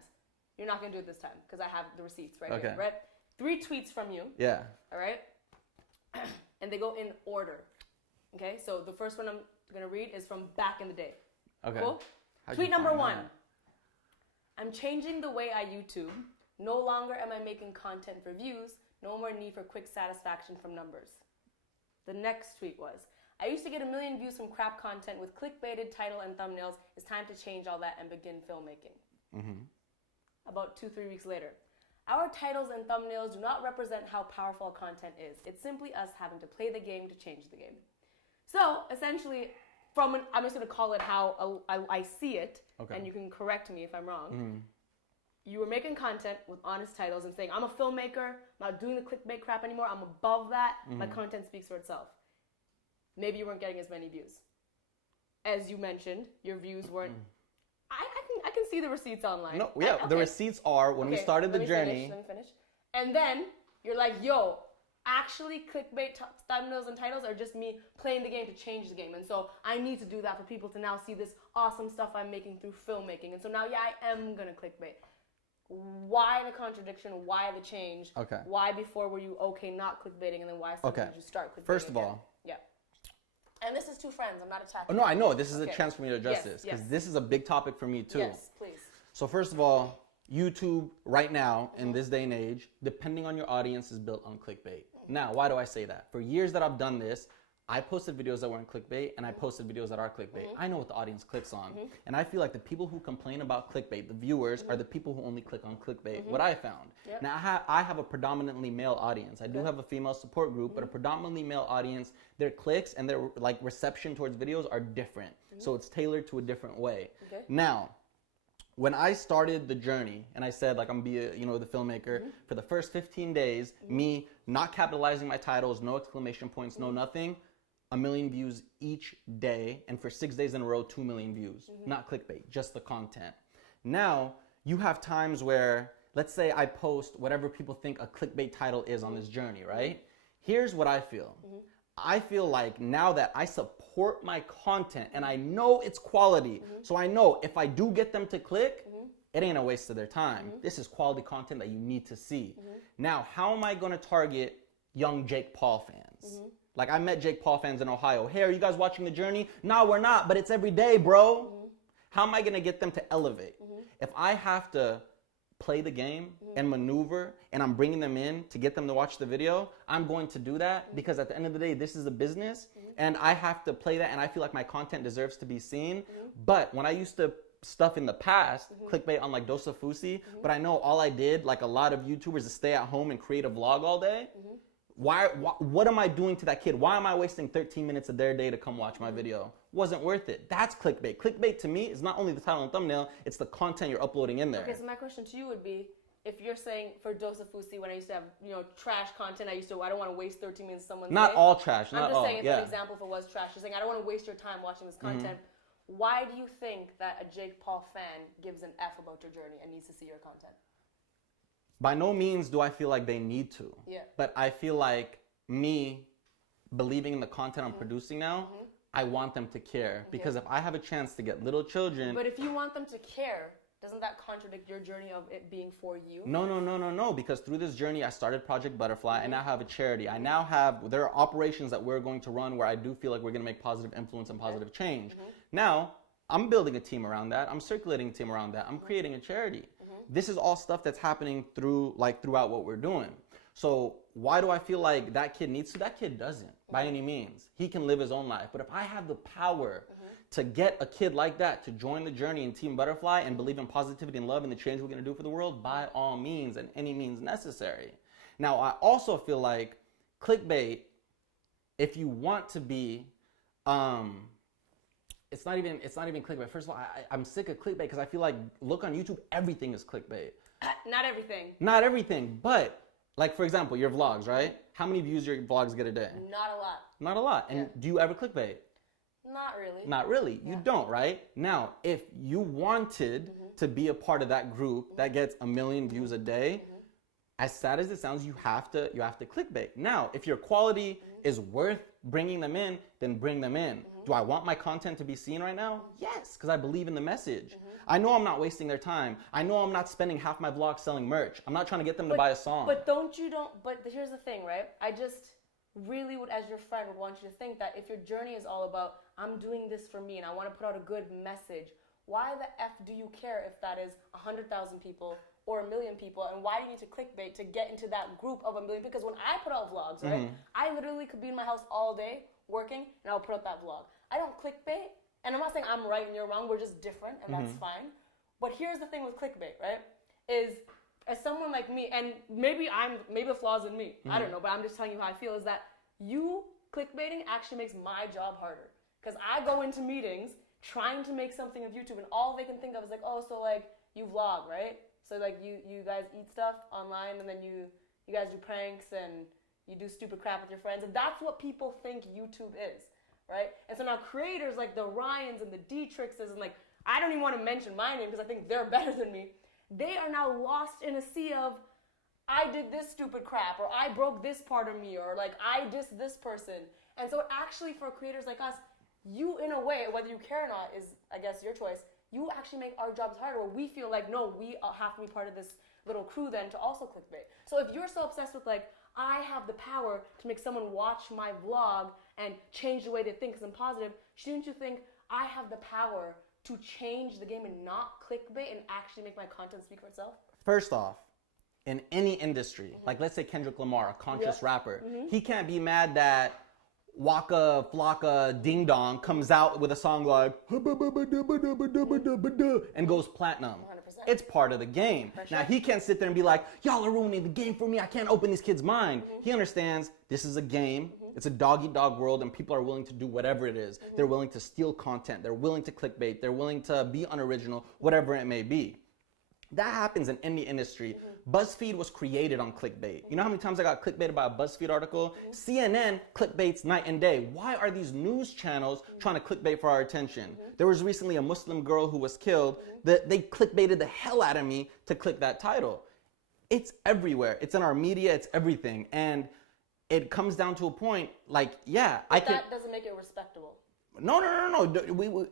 You're not going to do it this time because I have the receipts right here, right? 3 tweets from you. Yeah. All right. And they go in order. Okay. So the first one I'm going to read is from back in the day. Okay. Cool? Tweet number 1. I'm changing the way I YouTube. No longer am I making content for views. No more need for quick satisfaction from numbers. The next tweet was, I used to get 1 million views from crap content with clickbaited title and thumbnails. It's time to change all that and begin filmmaking. About 2-3 weeks later. Our titles and thumbnails do not represent how powerful content is. It's simply us having to play the game to change the game. So essentially, I'm just going to call it how I see it, and you can correct me if I'm wrong. You were making content with honest titles and saying, I'm a filmmaker, I'm not doing the clickbait crap anymore, I'm above that, my content speaks for itself. Maybe you weren't getting as many views. As you mentioned, your views weren't... I can see the receipts online. No, yeah, the receipts are when we started the journey. Let me finish. And then you're like, yo, actually clickbait thumbnails and titles are just me playing the game to change the game. And so I need to do that for people to now see this awesome stuff I'm making through filmmaking. And so now, yeah, I am going to clickbait. Why the contradiction? Why the change? Okay. Why before were you okay not clickbaiting and then why suddenly did you start clickbaiting? First of all. Yeah. And this is 2 friends. I'm not attacking. Oh, no, I know. This is a chance for me to address this because this is a big topic for me too. Yes, please. So first of all, YouTube right now in this day and age, depending on your audience, is built on clickbait. Now, why do I say that? For years that I've done this, I posted videos that weren't clickbait and I posted videos that are clickbait. I know what the audience clicks on. And I feel like the people who complain about clickbait, the viewers, are the people who only click on clickbait. What I found. Now, I have a predominantly male audience. I do have a female support group, but a predominantly male audience, their clicks and their like reception towards videos are different. So it's tailored to a different way. Now, when I started the journey and I said like I'm gonna be the filmmaker, for the first 15 days, me not capitalizing my titles, no exclamation points, no nothing, 1 million views each day, and for 6 days in a row, 2 million views. Not clickbait, just the content. Now, you have times where, let's say I post whatever people think a clickbait title is on this journey, right? Here's what I feel. I feel like now that I support my content and I know it's quality, so I know if I do get them to click, it ain't a waste of their time. This is quality content that you need to see. Now, how am I gonna target young Jake Paul fans? Like I met Jake Paul fans in Ohio. Hey, are you guys watching the journey? No, we're not, but it's every day, bro. How am I gonna get them to elevate? If I have to play the game and maneuver and I'm bringing them in to get them to watch the video, I'm going to do that because at the end of the day, this is a business and I have to play that and I feel like my content deserves to be seen. But when I used to stuff in the past, clickbait on like Dosa Fousey, but I know all I did, like a lot of YouTubers, is stay at home and create a vlog all day. What am I doing to that kid? Why am I wasting 13 minutes of their day to come watch my video? Wasn't worth it. That's clickbait. Clickbait to me is not only the title and thumbnail, it's the content you're uploading in there. Okay, so my question to you would be, if you're saying for Dosa Fousey, when I used to have trash content, I don't want to waste 13 minutes of someone's Not day. all trash, not I'm just all. saying, it's an example if it was trash. You're saying, I don't want to waste your time watching this content. Why do you think that a Jake Paul fan gives an F about your journey and needs to see your content? By no means do I feel like they need to. But I feel like me believing in the content I'm producing now, I want them to care. Because if I have a chance to get little children... But if you want them to care, doesn't that contradict your journey of it being for you? No. Because through this journey, I started Project Butterfly. I now have a charity. There are operations that we're going to run where I do feel like we're going to make positive influence and positive change. Now, I'm building a team around that. I'm circulating a team around that. I'm creating a charity. This is all stuff that's happening throughout what we're doing. So why do I feel like that kid needs to? That kid doesn't by any means. He can live his own life. But if I have the power to get a kid like that to join the journey in Team Butterfly and believe in positivity and love and the change we're going to do for the world, by all means and any means necessary. Now, I also feel like clickbait, if you want to be, it's not even clickbait. First of all, I'm sick of clickbait because I feel like, look on YouTube, everything is clickbait. Not everything. Not everything, but like, for example, your vlogs, right? How many views your vlogs get a day? Not a lot. Not a lot. And do you ever clickbait? Not really. Not really. You don't, right? Now, if you wanted to be a part of that group that gets 1 million views a day, as sad as it sounds, you have to clickbait. Now, if your quality is worth bringing them in, then bring them in. Do I want my content to be seen right now? Yes, because I believe in the message. I know I'm not wasting their time. I know I'm not spending half my vlog selling merch. I'm not trying to get them to buy a song. But here's the thing, right? I just really would, as your friend, would want you to think that if your journey is all about, I'm doing this for me and I want to put out a good message, why the F do you care if that is 100,000 people or 1 million people, and why do you need to clickbait to get into that group of 1 million? Because when I put out vlogs, right, I literally could be in my house all day working and I'll put out that vlog. I don't clickbait, and I'm not saying I'm right and you're wrong, we're just different, and that's fine. But here's the thing with clickbait, right, is as someone like me, and maybe the flaw's in me, I don't know, but I'm just telling you how I feel, is that you clickbaiting actually makes my job harder. Because I go into meetings trying to make something of YouTube, and all they can think of is like, oh, so like you vlog, right? So like you guys eat stuff online, and then you guys do pranks and you do stupid crap with your friends, and that's what people think YouTube is, right? And so now creators like the Ryans and the D-Trixes, and like, I don't even want to mention my name because I think they're better than me. They are now lost in a sea of, I did this stupid crap, or I broke this part of me, or like I dissed this person. And so actually for creators like us, you in a way, whether you care or not is, I guess, your choice, you actually make our jobs harder, where we feel like, no, we have to be part of this little crew then to also clickbait. So if you're so obsessed with like, I have the power to make someone watch my vlog and change the way they think because I'm positive, shouldn't you think I have the power to change the game and not clickbait and actually make my content speak for itself? First off, in any industry, like let's say Kendrick Lamar, a conscious rapper, he can't be mad that Waka Flocka Ding Dong comes out with a song like and goes platinum. 100%. It's part of the game. For sure. Now he can't sit there and be like, y'all are ruining the game for me. I can't open these kids' mind. He understands this is a game. It's a dog-eat-dog world, and people are willing to do whatever it is. They're willing to steal content. They're willing to clickbait. They're willing to be unoriginal, whatever it may be. That happens in any industry. BuzzFeed was created on clickbait. You know how many times I got clickbaited by a BuzzFeed article? CNN clickbaits night and day. Why are these news channels trying to clickbait for our attention? There was recently a Muslim girl who was killed. They clickbaited the hell out of me to click that title. It's everywhere. It's in our media. It's everything. And it comes down to a point like, yeah, But that doesn't make it respectable. No.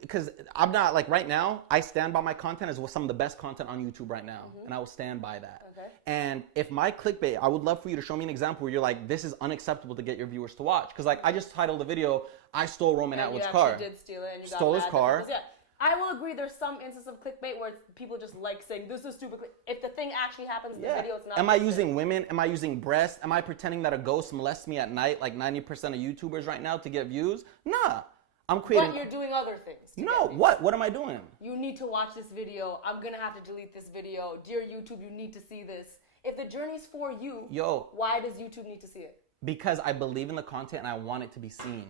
Because I'm not, like, right now, I stand by my content as some of the best content on YouTube right now. And I will stand by that. Okay. And if my clickbait, I would love for you to show me an example where you're like, this is unacceptable to get your viewers to watch. Because, like, I just titled the video, I stole Roman Atwood's car. You did steal it, and you Stole got his car. Yeah. I will agree there's some instance of clickbait where people just like saying, this is stupid. If the thing actually happens in the video, it's not. Am I using women? Am I using breasts? Am I pretending that a ghost molests me at night like 90% of YouTubers right now to get views? Nah. I'm creating. But you're doing other things. No, what? What am I doing? You need to watch this video. I'm going to have to delete this video. Dear YouTube, you need to see this. If the journey's for you, why does YouTube need to see it? Because I believe in the content and I want it to be seen.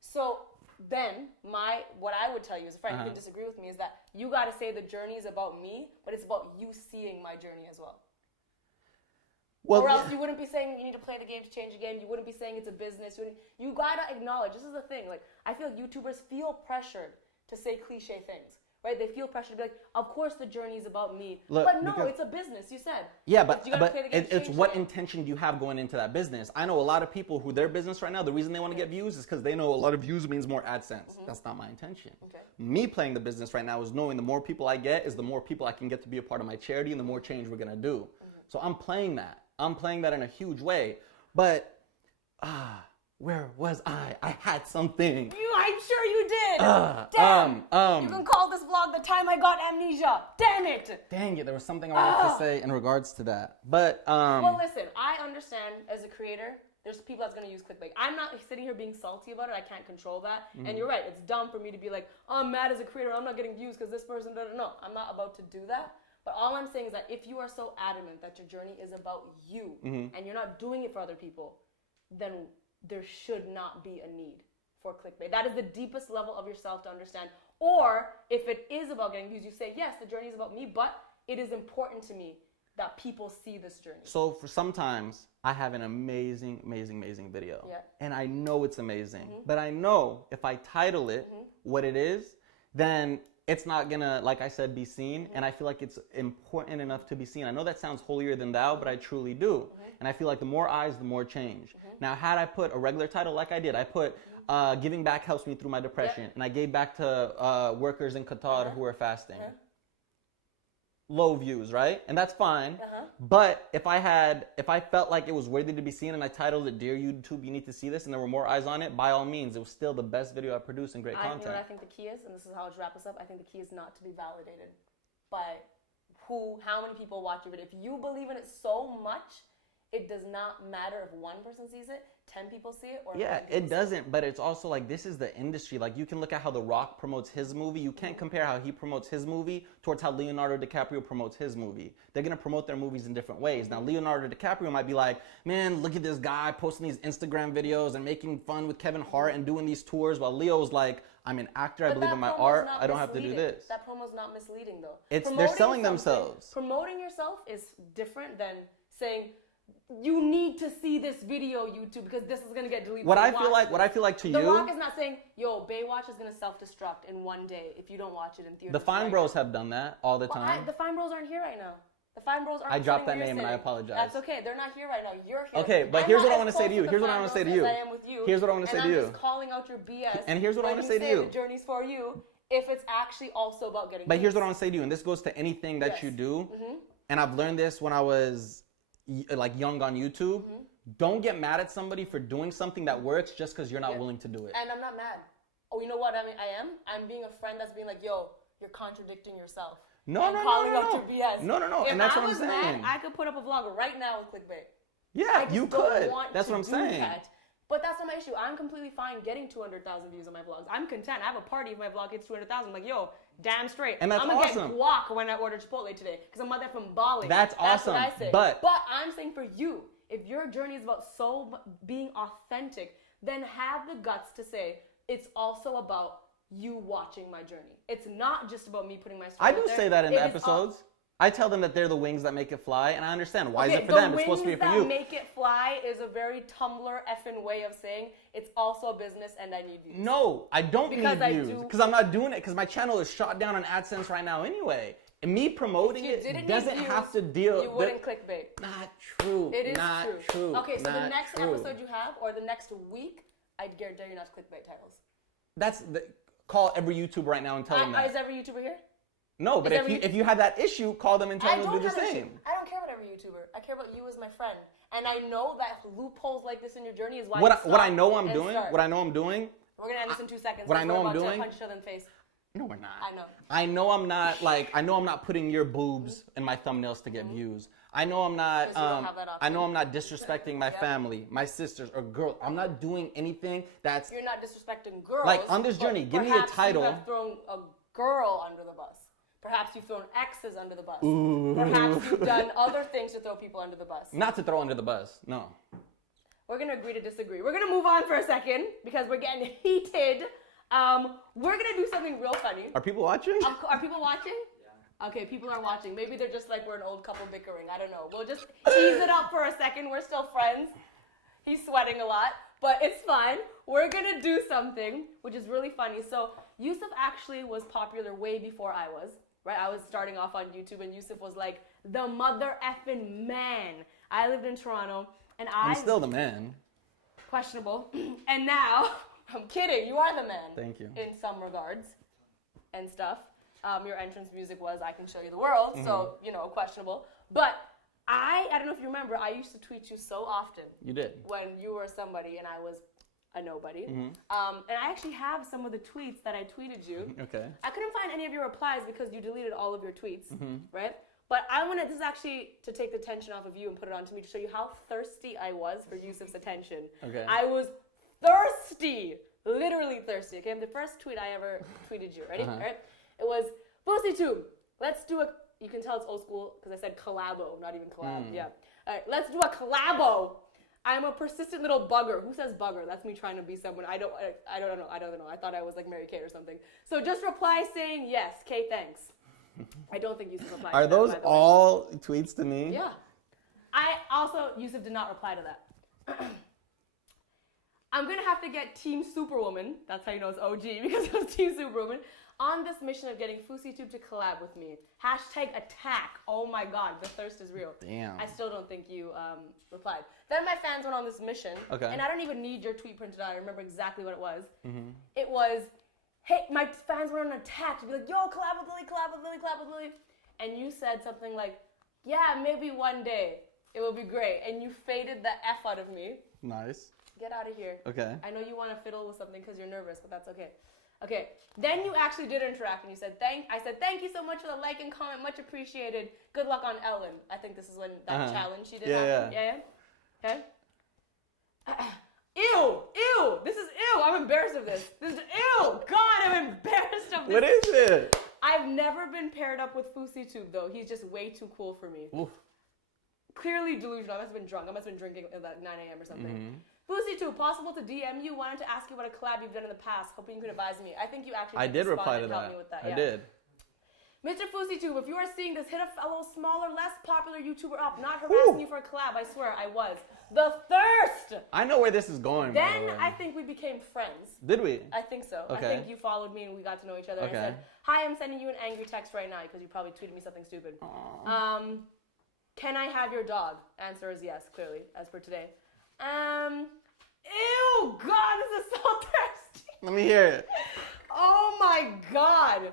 So then what I would tell you as a friend, you can disagree with me, is that you got to say the journey is about me, but it's about you seeing my journey as well. Well, or else you wouldn't be saying you need to play the game to change the game. You wouldn't be saying it's a business. You gotta acknowledge, this is the thing, like, I feel like YouTubers feel pressured to say cliche things, right? They feel pressured to be like, of course the journey is about me. Look, but no, it's a business, you said. Yeah, but it's what intention do you have going into that business? I know a lot of people who their business right now, the reason they want to get views is because they know a lot of views means more AdSense. That's not my intention. Okay. Me playing the business right now is knowing the more people I get is the more people I can get to be a part of my charity and the more change we're going to do. So I'm playing that. I'm playing that in a huge way. But, where was I? I had something. I'm sure you did. Damn. You can call this vlog The Time I Got Amnesia. Damn it. Dang it. There was something I wanted to say in regards to that. But, well, listen, I understand as a creator, there's people that's going to use clickbait. I'm not sitting here being salty about it. I can't control that. And you're right. It's dumb for me to be like, oh, I'm mad as a creator. I'm not getting views because this person doesn't. No, I'm not about to do that. But all I'm saying is that if you are so adamant that your journey is about you and you're not doing it for other people, then there should not be a need for clickbait. That is the deepest level of yourself to understand. Or if it is about getting views, you say, yes, the journey is about me, but it is important to me that people see this journey. So for sometimes I have an amazing video. Yeah. And I know it's amazing. But I know if I title it what it is, then it's not gonna, like I said, be seen. And I feel like it's important enough to be seen. I know that sounds holier than thou, but I truly do. And I feel like the more eyes, the more change. Now, had I put a regular title like I did, I put giving back helps me through my depression. And I gave back to workers in Qatar who are fasting. Low views, right? And that's fine. But if I felt like it was worthy to be seen and I titled it, Dear YouTube, you need to see this, and there were more eyes on it, by all means, it was still the best video I produced and great content. You know what I think the key is, and this is how I'll wrap us up, I think the key is not to be validated by how many people watch your video. If you believe in it so much, it does not matter if one person sees it, 10 people see it, or yeah, it doesn't, but it's also like, this is the industry. Like, you can look at how The Rock promotes his movie. You can't compare how he promotes his movie towards how Leonardo DiCaprio promotes his movie. They're going to promote their movies in different ways. Now, Leonardo DiCaprio might be like, man, look at this guy posting these Instagram videos and making fun with Kevin Hart and doing these tours, while Leo's like, I'm an actor, I believe in my art, I don't have to do this. That promo's not misleading, though. They're selling themselves. Promoting yourself is different than saying, you need to see this video, YouTube, because this is gonna get deleted. What I feel like to you, The Rock is not saying, yo, Baywatch is gonna self-destruct in one day if you don't watch it in theaters. The Fine Bros have done that all the time. The Fine Bros aren't here right now. The Fine Bros aren't. I dropped that name and I apologize. That's okay. They're not here right now. You're here. Okay, but here's what I want to say to you. Here's what I want to say to you. I am with you. Here's what I want to say to you. And I'm just calling out your BS. And here's what I want to say to you. The journey's for you. If it's actually also about getting. But here's what I want to say to you, and this goes to anything that you do. And I've learned this when I was like young on YouTube. Don't get mad at somebody for doing something that works just because you're not willing to do it. And I'm not mad. Oh, you know what? I mean, I'm being a friend that's being like, yo, you're contradicting yourself. No. Calling out your BS. No. If And that's I what I'm was saying. mad, I could put up a vlog right now with clickbait. Yeah, you could. That's what I'm saying. But that's not my issue. I'm completely fine getting 200,000 views on my vlogs. I'm content. I have a party if my vlog hits 200,000. I'm like, yo, damn straight. And that's I'm gonna awesome. get guac when I order Chipotle today because I'm mother from Bali. That's awesome. What I say. But I'm saying for you, if your journey is about being authentic, then have the guts to say it's also about you watching my journey. It's not just about me putting my story I do say that in the episodes. I tell them that they're the wings that make it fly, and I understand. Why is it for them? It's supposed to be for you. The wings that make it fly is a very Tumblr effing way of saying it's also a business and I need views. No, I don't need views. Because I'm not doing it, because my channel is shot down on AdSense right now anyway. And me promoting it doesn't have to deal... You wouldn't clickbait. Not true. It is not true. Okay, so the next true. episode you have, or the next week, I dare you not to clickbait titles. Call every YouTuber right now and tell them that. Is every YouTuber here? No, but if you had that issue, call them and tell them to do the same. I don't care about every YouTuber. I care about you as my friend. And I know that loopholes like this in your journey is why what I know I'm doing. We're going to end this in 2 seconds. What I know I'm doing. We're about to punch each other in the face. No, we're not. I know. I know I'm not putting your boobs in my thumbnails to get views. I know I'm not disrespecting my family, my sisters, or girls. I'm not doing anything that's... You're not disrespecting girls. Like, on this journey, give me a title. Perhaps you have thrown a girl under the bus. Perhaps you've thrown exes under the bus. Ooh. Perhaps you've done other things to throw people under the bus. Not to throw under the bus, no. We're going to agree to disagree. We're going to move on for a second because we're getting heated. We're going to do something real funny. Are people watching? Are people watching? Yeah. Okay, people are watching. Maybe they're just like we're an old couple bickering. I don't know. We'll just ease it up for a second. We're still friends. He's sweating a lot, but it's fine. We're going to do something which is really funny. So Yusuf actually was popular way before I was. Right, I was starting off on YouTube, and Yusuf was like the mother effing man. I lived in Toronto, and I'm still the man. Questionable. And now, I'm kidding. You are the man. Thank you. In some regards, and stuff. Your entrance music was "I Can Show You the World," so questionable. But I don't know if you remember. I used to tweet you so often. You did. When you were somebody, and I was a nobody. And I actually have some of the tweets that I tweeted you. Okay. I couldn't find any of your replies because you deleted all of your tweets, right? But I want to, this is actually to take the tension off of you and put it onto me to show you how thirsty I was for Yusuf's attention. Okay. I was thirsty, literally thirsty. Okay, the first tweet I ever tweeted you. Ready? All right. It was, fouseyTUBE, let's do a, you can tell it's old school because I said collabo, not even collab. Yeah. All right, let's do a collabo. I'm a persistent little bugger. Who says bugger? That's me trying to be someone. I don't know. I thought I was like Mary Kate or something. So just reply saying yes. Kate, thanks. I don't think Yusuf replied. Are to those that, by the all tweets to me? Yeah. I also, Yusuf did not reply to that. I'm going to have to get Team Superwoman, that's how you know it's OG, because it was Team Superwoman, on this mission of getting fouseyTUBE to collab with me. #attack. Oh my God, the thirst is real. Damn. I still don't think you replied. Then my fans went on this mission, and I don't even need your tweet printed out. I remember exactly what it was. It was, hey, my fans went on an attack to be like, yo, collab with Lily, collab with Lily, collab with Lily. And you said something like, yeah, maybe one day it will be great. And you faded the F out of me. Nice. Get out of here. Okay. I know you want to fiddle with something because you're nervous, but that's okay. Okay. Then you actually did interact and you said, I said, thank you so much for the like and comment. Much appreciated. Good luck on Ellen. I think this is when that challenge she did happen. Yeah. Okay. Ew. This is ew. I'm embarrassed of this. This is ew. God, I'm embarrassed of this. What is it? I've never been paired up with fouseyTUBE though. He's just way too cool for me. Oof. Clearly delusional. I must have been drunk. I must have been drinking at like 9 a.m. or something. fouseyTUBE, possible to DM you? Wanted to ask you what a collab you've done in the past. Hoping you could advise me. I think you actually did reply to help me with that. I did. Mr. fouseyTUBE, if you are seeing this, hit a fellow smaller, less popular YouTuber up. Not harassing you for a collab. I swear, I was. The thirst! I know where this is going. Then I think we became friends. Did we? I think so. Okay. I think you followed me and we got to know each other. Okay. And I said, hi, I'm sending you an angry text right now because you probably tweeted me something stupid. Can I have your dog? Answer is yes, clearly, as per today. Ew, God, this is so thirsty. Let me hear it. Oh my God.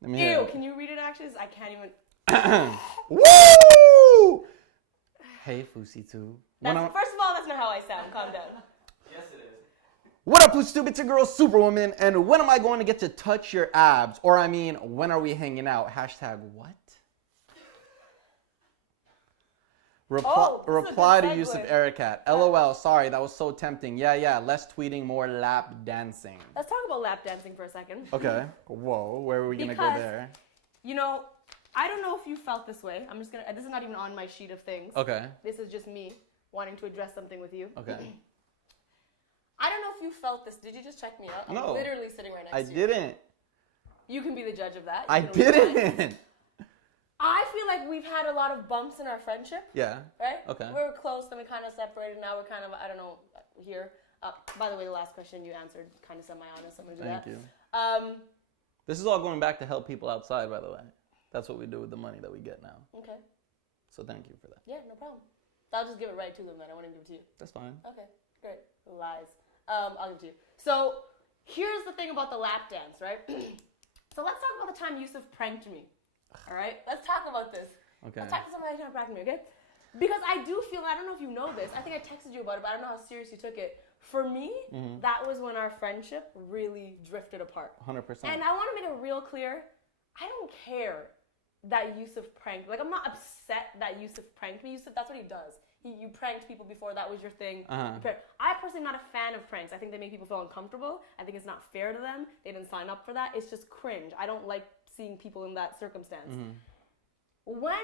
Let me hear Ew, it. can you read it actually? I can't even. Woo! Hey, fouseyTUBE. First of all, that's not how I sound. Calm down. Yes, it is. What up, fouseyTUBE? It's your girl, Superwoman. And when am I going to get to touch your abs? Or I mean, when are we hanging out? #what? Reply to Yusuf Ericat. LOL, sorry, that was so tempting. Yeah, less tweeting, more lap dancing. Let's talk about lap dancing for a second. Okay. Whoa, where are we going to go there? You know, I don't know if you felt this way. This is not even on my sheet of things. Okay. This is just me wanting to address something with you. Okay. I don't know if you felt this. Did you just check me out? No. I'm literally sitting right next to you. I didn't. You can be the judge of that. I didn't. I feel like we've had a lot of bumps in our friendship. Yeah. Right? Okay. We were close, then we kind of separated. Now we're kind of, I don't know, here. By the way, the last question you answered, kind of semi-honest. I'm going to do that. Thank you. This is all going back to help people outside, by the way. That's what we do with the money that we get now. Okay. So thank you for that. Yeah, no problem. I'll just give it right to them then. I wouldn't give it to you. That's fine. Okay, great. Lies. I'll give it to you. So here's the thing about the lap dance, right? So let's talk about the time Yusuf pranked me. All right? Let's talk about this. Okay. Let's talk about somebody trying to prank me, okay? Because I do feel, I don't know if you know this, I think I texted you about it, but I don't know how serious you took it. For me, that was when our friendship really drifted apart. 100%. And I want to make it real clear, I don't care that Yusuf pranked. Like, I'm not upset that Yusuf pranked me. Yusuf, that's what he does. You pranked people before, that was your thing. I personally am not a fan of pranks. I think they make people feel uncomfortable. I think it's not fair to them. They didn't sign up for that. It's just cringe. I don't like seeing people in that circumstance. When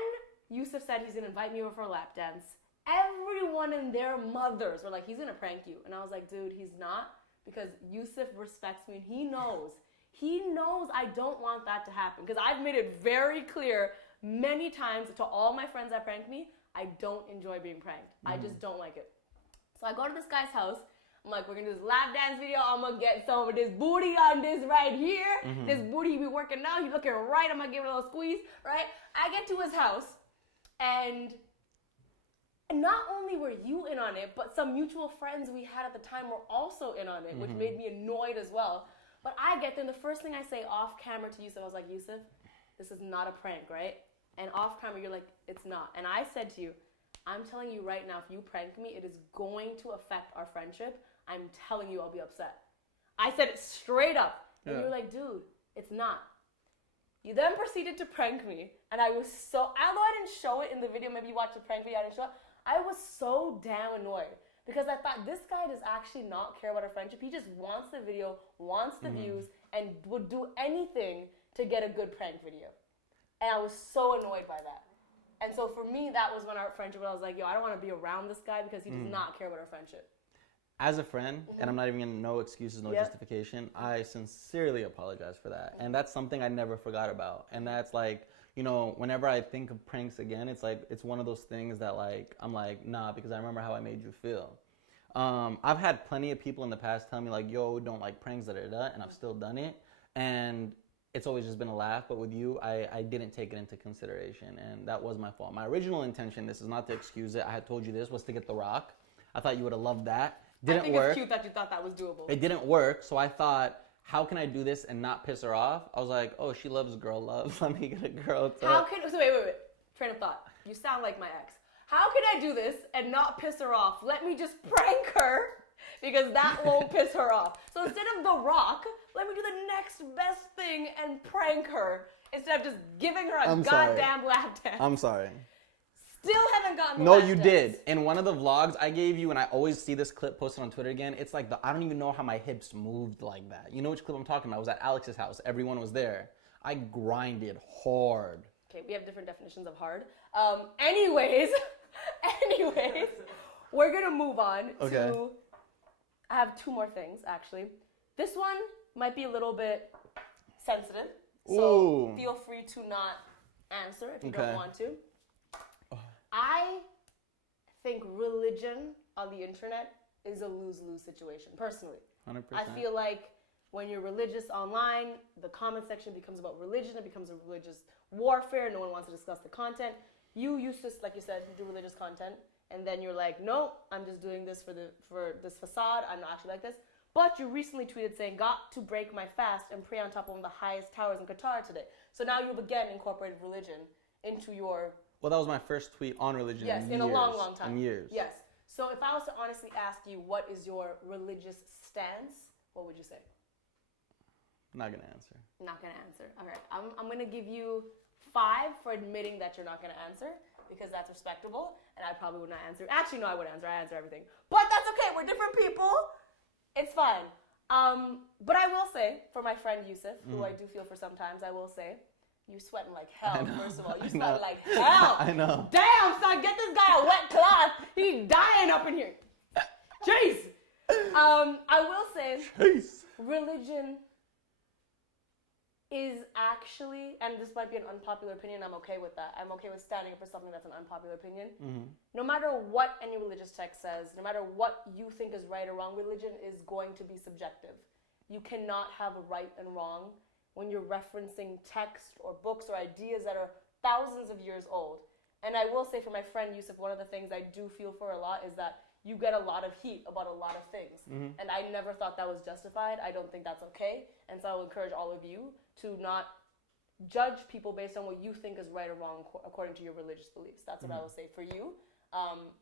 Yusuf said he's going to invite me over for a lap dance, everyone and their mothers were like, he's going to prank you. And I was like, dude, he's not, because Yusuf respects me and he knows I don't want that to happen. Because I've made it very clear many times to all my friends that prank me, I don't enjoy being pranked. I just don't like it. So I go to this guy's house. I'm like, we're going to do this lap dance video. I'm going to get some of this booty on this right here. This booty he be working out. He's looking right. I'm going to give it a little squeeze, right? I get to his house, and not only were you in on it, but some mutual friends we had at the time were also in on it, which made me annoyed as well. But I get there, and the first thing I say off camera to Yusuf, I was like, Yusuf, this is not a prank, right? And off camera, you're like, it's not. And I said to you, I'm telling you right now, if you prank me, it is going to affect our friendship. I'm telling you, I'll be upset. I said it straight up. And you're like, dude, it's not. You then proceeded to prank me, and I was so, although I didn't show it in the video, maybe you watched the prank video, I didn't show it, I was so damn annoyed. Because I thought, this guy does actually not care about our friendship. He just wants the video, wants the views, and would do anything to get a good prank video. And I was so annoyed by that. And so for me, that was when our friendship, I was like, yo, I don't want to be around this guy because he does not care about our friendship. As a friend, and I'm not even going to, no excuses, no justification, I sincerely apologize for that. And that's something I never forgot about. And that's like, you know, whenever I think of pranks again, it's like, it's one of those things that like, I'm like, nah, because I remember how I made you feel. I've had plenty of people in the past tell me like, yo, don't like pranks, and I've still done it. And it's always just been a laugh. But with you, I didn't take it into consideration. And that was my fault. My original intention, this is not to excuse it, I had told you this, was to get The Rock. I thought you would have loved that. Didn't I think work. it's cute that you thought that was doable. It didn't work, so I thought, how can I do this and not piss her off? I was like, oh, she loves girl love. Let me get a girl to... Wait. Train of thought. You sound like my ex. How can I do this and not piss her off? Let me just prank her because that won't piss her off. So instead of The Rock, let me do the next best thing and prank her instead of just giving her a goddamn lap dance. I'm sorry. Still haven't gotten the No, lap you dance. did. In one of the vlogs I gave you, and I always see this clip posted on Twitter again, it's like, I don't even know how my hips moved like that. You know which clip I'm talking about? I was at Alex's house. Everyone was there. I grinded hard. Okay, we have different definitions of hard. Anyways, we're going to move on to... I have two more things, actually. This one might be a little bit sensitive, so feel free to not answer if you don't want to. I think religion on the internet is a lose-lose situation, personally. 100%. I feel like when you're religious online, the comment section becomes about religion. It becomes a religious warfare. No one wants to discuss the content. You used to, like you said, do religious content, and then you're like, no, I'm just doing this for this facade. I'm not actually like this. But you recently tweeted saying, got to break my fast and pray on top of one of the highest towers in Qatar today. So now you've again incorporated religion into your... Well, that was my first tweet on religion in a long, long time. In years. Yes. So if I was to honestly ask you, what is your religious stance, what would you say? Not going to answer. Not going to answer. All right. I'm going to give you 5 for admitting that you're not going to answer, because that's respectable, and I probably would not answer. Actually, no, I would answer. I answer everything. But that's okay. We're different people. It's fine. But I will say, for my friend Yusuf, who I do feel for sometimes, I will say, you sweating like hell, first of all. You sweating like hell. I know. Damn, son, get this guy a wet cloth. He's dying up in here. Jeez. I will say, religion is actually, and this might be an unpopular opinion, I'm okay with that. I'm okay with standing up for something that's an unpopular opinion. No matter what any religious text says, no matter what you think is right or wrong, religion is going to be subjective. You cannot have right and wrong when you're referencing text or books or ideas that are thousands of years old. And I will say, for my friend Yusuf, one of the things I do feel for a lot is that you get a lot of heat about a lot of things. And I never thought that was justified. I don't think that's okay. And so I will encourage all of you to not judge people based on what you think is right or wrong according to your religious beliefs. That's what I will say for you.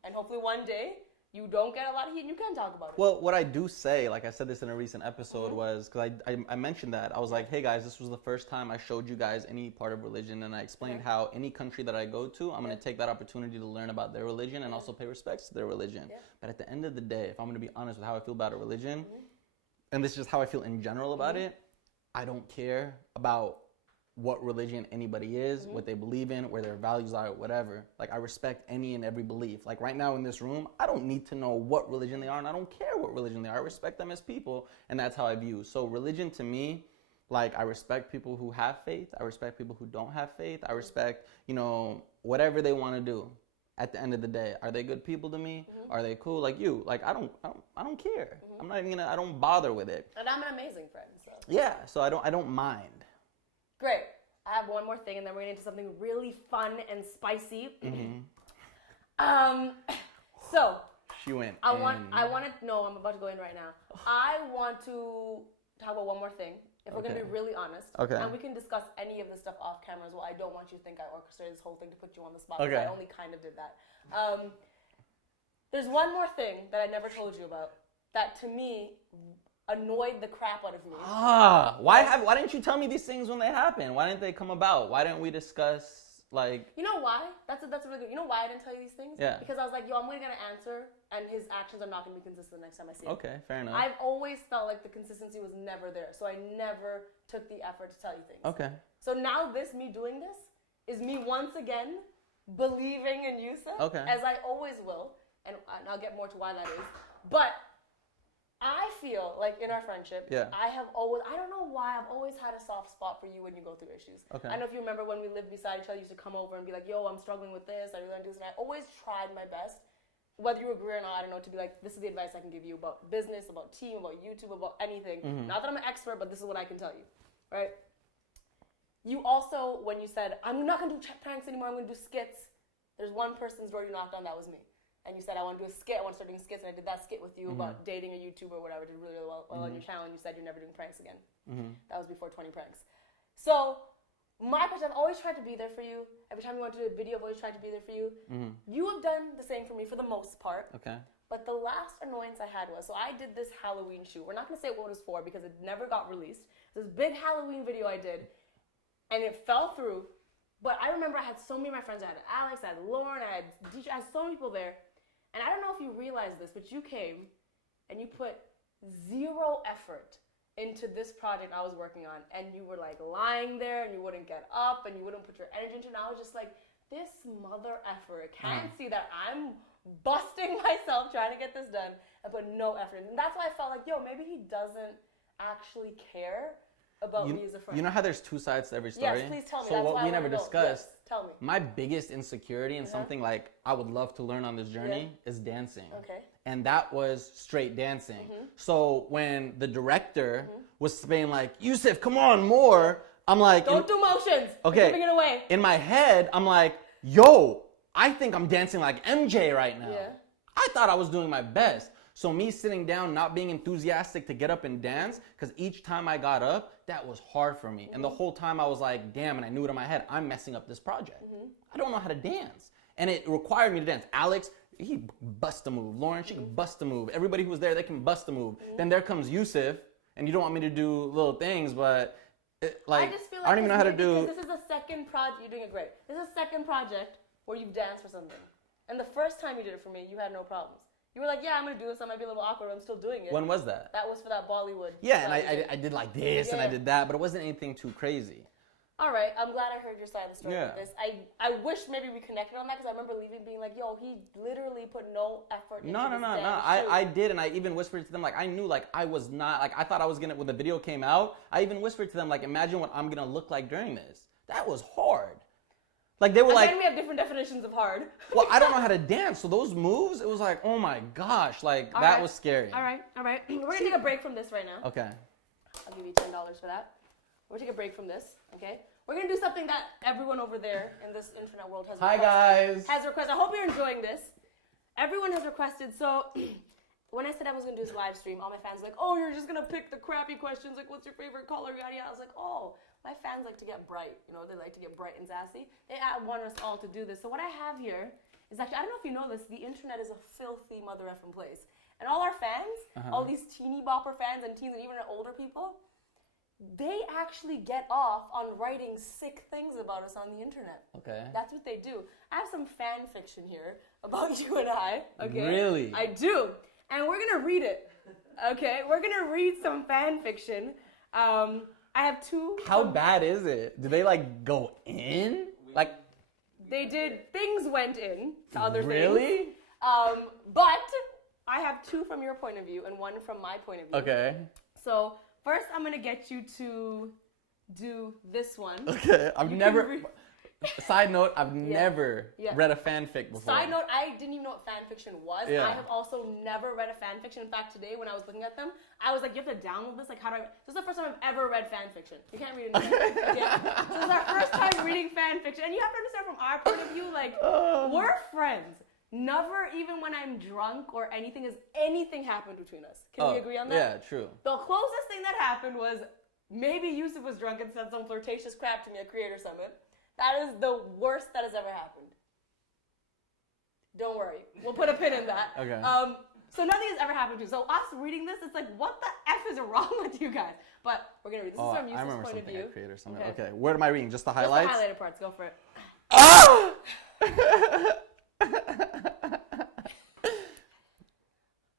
And hopefully one day you don't get a lot of heat and you can talk about it. Well, what I do say, like I said this in a recent episode, was, because I mentioned that, I was like, hey guys, this was the first time I showed you guys any part of religion, and I explained how any country that I go to, I'm going to take that opportunity to learn about their religion and also pay respects to their religion. But at the end of the day, if I'm going to be honest with how I feel about a religion, and this is just how I feel in general about it, I don't care about what religion anybody is, what they believe in, where their values are, whatever. Like, I respect any and every belief. Like, right now in this room, I don't need to know what religion they are, and I don't care what religion they are. I respect them as people, and that's how I view. So religion to me, like, I respect people who have faith. I respect people who don't have faith. I respect, you know, whatever they want to do. At the end of the day, are they good people to me? Are they cool? Like you, like I don't care. I'm not even gonna. I don't bother with it. And I'm an amazing friend. So. Yeah, so I don't mind. Great. I have one more thing, and then we're going to into something really fun and spicy. So she went. I want to know. I'm about to go in right now. I want to talk about one more thing. If we're going to be really honest, and we can discuss any of this stuff off camera as well. I don't want you to think I orchestrated this whole thing to put you on the spot. Because I only kind of did that. There's one more thing that I never told you about that, to me, annoyed the crap out of me. Why didn't you tell me these things when they happened? Why didn't they come about? Why didn't we discuss, like... You know why? That's really good. You know why I didn't tell you these things? Yeah. Because I was like, yo, I'm going to answer, and his actions are not going to be consistent the next time I see him. Okay, fair enough. I've always felt like the consistency was never there, so I never took the effort to tell you things. Okay. So now me doing this, is me once again believing in Yusuf, as I always will, and I'll get more to why that is. But I feel like in our friendship, I don't know why, I've always had a soft spot for you when you go through issues. Okay. I don't know if you remember when we lived beside each other, you used to come over and be like, yo, I'm struggling with this, I really want to do this, and I always tried my best, whether you agree or not, I don't know, to be like, this is the advice I can give you about business, about team, about YouTube, about anything. Not that I'm an expert, but this is what I can tell you, right? You also, when you said, I'm not going to do pranks anymore, I'm going to do skits, there's one person's door you knocked on, that was me. And you said, I want to do a skit, I want to start doing skits, and I did that skit with you about dating a YouTuber or whatever, did really well on your channel, and you said you're never doing pranks again. That was before 20 pranks. So, my question, I've always tried to be there for you. Every time you want to do a video, I've always tried to be there for you. You have done the same for me for the most part. Okay. But the last annoyance I had was, so I did this Halloween shoot. We're not going to say what it was for because it never got released. This big Halloween video I did. And it fell through, but I remember I had so many of my friends. I had Alex, I had Lauren, I had DJ, I had so many people there. And I don't know if you realize this, but you came and you put zero effort into this project I was working on. And you were like lying there and you wouldn't get up and you wouldn't put your energy into it. And I was just like, this mother effer can't see that I'm busting myself trying to get this done and put no effort in. And that's why I felt like, yo, maybe he doesn't actually care about me as a friend. You know how there's two sides to every story? Yes, please tell me. So that's what we never discussed, tell me. My biggest insecurity and something like I would love to learn on this journey is dancing. Okay. And that was straight dancing. So when the director was saying like, Yusuf, come on, more, I'm like... Don't do motions. Okay. You're giving it away. In my head, I'm like, yo, I think I'm dancing like MJ right now. Yeah. I thought I was doing my best. So me sitting down, not being enthusiastic to get up and dance, because each time I got up, that was hard for me. And the whole time I was like, damn, and I knew it in my head, I'm messing up this project. I don't know how to dance. And it required me to dance. Alex, he bust a move. Lauren, she can bust a move. Everybody who was there, they can bust a move. Then there comes Yusuf, and you don't want me to do little things, but I just feel like I don't even know how to do. This is the second project, you're doing it great. This is the second project where you've danced for something. And the first time you did it for me, you had no problems. You were like, yeah, I'm going to do this. I might be a little awkward, but I'm still doing it. When was that? That was for that Bollywood. Yeah, and I did like this and I did that, but it wasn't anything too crazy. All right, I'm glad I heard your side of the story with this. I wish maybe we connected on that because I remember leaving being like, yo, he literally put no effort into this. No. I did, and I even whispered to them, like, I knew, like, I was not, like, I thought I was going to, when the video came out, I even whispered to them, like, imagine what I'm going to look like during this. That was hard. Like, they were like... Then we have different definitions of hard. Well, I don't know how to dance, so those moves, it was like, oh my gosh, like, that was scary. All right. We're going to take a break from this right now. Okay. I'll give you $10 for that. We're going to take a break from this, okay? We're going to do something that everyone over there in this internet world has requested. Hi, guys. Has requested. I hope you're enjoying this. Everyone has requested, so... When I said I was going to do this live stream, all my fans were like, oh, you're just going to pick the crappy questions, like, what's your favorite color, yada, yada. I was like, oh, my fans like to get bright. You know, they like to get bright and sassy. They want us all to do this. So what I have here is actually, I don't know if you know this, the internet is a filthy mother effing place. And all our fans, all these teeny bopper fans and teens and even older people, they actually get off on writing sick things about us on the internet. Okay. That's what they do. I have some fan fiction here about you and I. Okay. Really? I do. And we're going to read it, okay? We're going to read some fan fiction. I have two. How bad is it? Do they, like, go in? Like, they did. Things went in to other things. Really? But I have two from your point of view and one from my point of view. Okay. So first I'm going to get you to do this one. Okay. Side note, I've never read a fanfic before. Side note, I didn't even know what fanfiction was. Yeah. I have also never read a fanfiction. In fact, today when I was looking at them, I was like, you have to download this? Like, how do I... This is the first time I've ever read fanfiction. You can't read it anymore. So this is our first time reading fanfiction. And you have to understand from our point of view, like, we're friends. Never, even when I'm drunk or anything, has anything happened between us. Can we agree on that? Yeah, true. The closest thing that happened was maybe Yusuf was drunk and said some flirtatious crap to me at Creator Summit. That is the worst that has ever happened. Don't worry. We'll put a pin in that. Okay. So nothing has ever happened to you. So us reading this, it's like, what the F is wrong with you guys? But we're going to read. This is from Yusuf's point of view. I created something. Okay. What am I reading? Just the Just highlights? the highlighted parts. Go for it. Oh!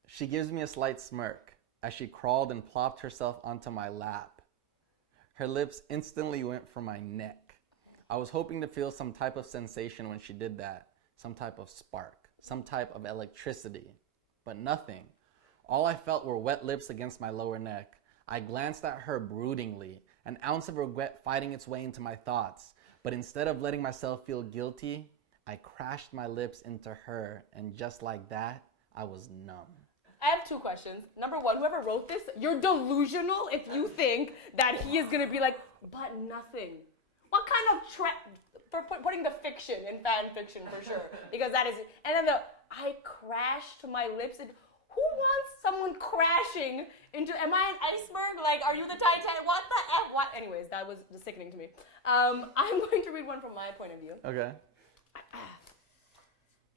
She gives me a slight smirk as she crawled and plopped herself onto my lap. Her lips instantly went for my neck. I was hoping to feel some type of sensation when she did that, some type of spark, some type of electricity, but nothing. All I felt were wet lips against my lower neck. I glanced at her broodingly, an ounce of regret fighting its way into my thoughts, but instead of letting myself feel guilty, I crashed my lips into her, and just like that, I was numb. I have two questions. Number one, whoever wrote this, you're delusional if you think that he is going to be like, but nothing. What kind of for putting the fiction in fan fiction for sure? Because that is, and then I crashed my lips. And who wants someone crashing into, am I an iceberg? Like, are you the Titanic? What the F? What? Anyways, that was just sickening to me. I'm going to read one from my point of view. Okay.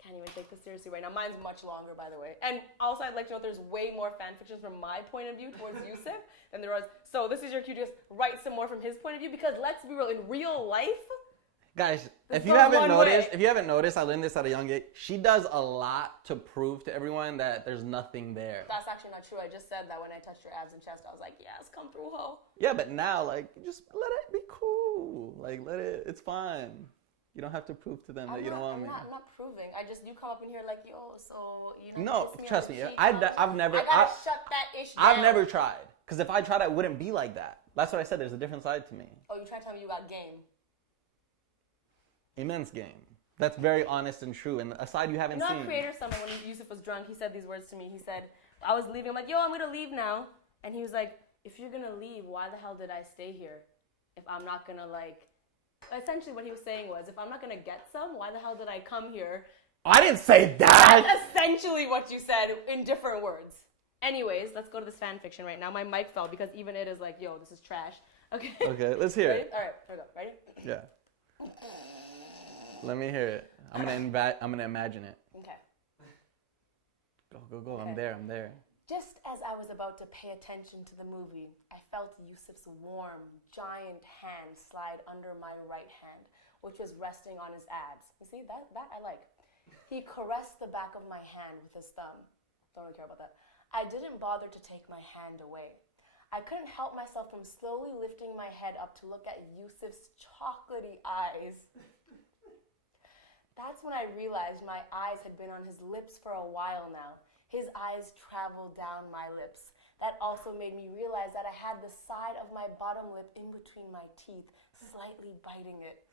Can't even take this seriously right now. Mine's much longer, by the way. And also, I'd like to know there's way more fan fictions from my point of view towards Yusuf than there was. So this is your cue to just write some more from his point of view, because let's be real, in real life, guys, if you haven't noticed, I learned this at a young age. She does a lot to prove to everyone that there's nothing there. That's actually not true. I just said that when I touched your abs and chest. I was like, yes, come through, ho. Yeah, but now, like, just let it be cool. Like, it's fine. You don't have to prove to them that you don't want me. I'm not proving. You come up in here like, yo, so, you know. No, trust me. I've never. I gotta shut that ish down. I've never tried. Because if I tried, I wouldn't be like that. That's what I said. There's a different side to me. Oh, you trying to tell me you got game? Immense game. That's very honest and true. And a side you haven't seen. Creator Summit, when Yusuf was drunk, he said these words to me. He said, I was leaving. I'm like, yo, I'm going to leave now. And he was like, if you're going to leave, why the hell did I stay here? If I'm not going to, like... Essentially what he was saying was, if I'm not going to get some, why the hell did I come here? I didn't say that! That's essentially what you said in different words. Anyways, let's go to this fan fiction right now. My mic fell because even it is like, yo, this is trash. Okay. Okay, let's hear Ready? it. All right, here we go. Ready? Yeah. Let me hear it. I'm gonna imagine it. Okay. Go. Okay. I'm there. Just as I was about to pay attention to the movie, I felt Yusuf's warm, giant hand slide under my right hand, which was resting on his abs. You see, that I like. He caressed the back of my hand with his thumb. Don't really care about that. I didn't bother to take my hand away. I couldn't help myself from slowly lifting my head up to look at Yusuf's chocolatey eyes. That's when I realized my eyes had been on his lips for a while now. His eyes traveled down my lips. That also made me realize that I had the side of my bottom lip in between my teeth, slightly biting it.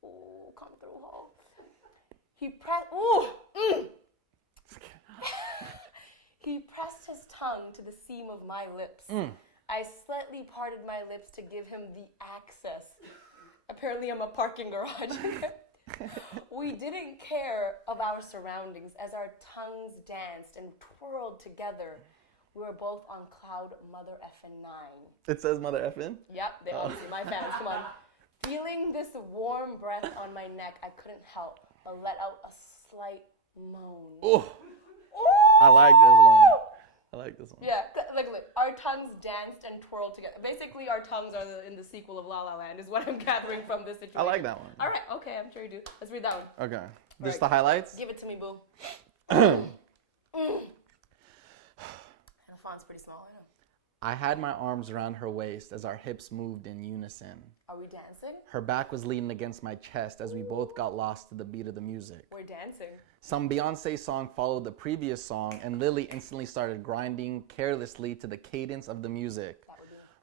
Ooh, come through, ho. He pressed, He pressed his tongue to the seam of my lips. I slightly parted my lips to give him the access. Apparently I'm a parking garage. We didn't care of our surroundings as our tongues danced and twirled together. We were both on cloud mother effin' 9. It says mother effin'? Yep, they all see my fans. Come on. Feeling this warm breath on my neck, I couldn't help but let out a slight moan. Ooh. I like this one. Yeah, look, our tongues danced and twirled together. Basically, our tongues are in the sequel of La La Land, is what I'm gathering from this situation. I like that one. All right, okay, I'm sure you do. Let's read that one. Okay. Just the highlights? Give it to me, boo. And the font's pretty small, I know. I had my arms around her waist as our hips moved in unison. Are we dancing? Her back was leaning against my chest as we both got lost to the beat of the music. We're dancing. Some Beyonce song followed the previous song, and Lily instantly started grinding carelessly to the cadence of the music.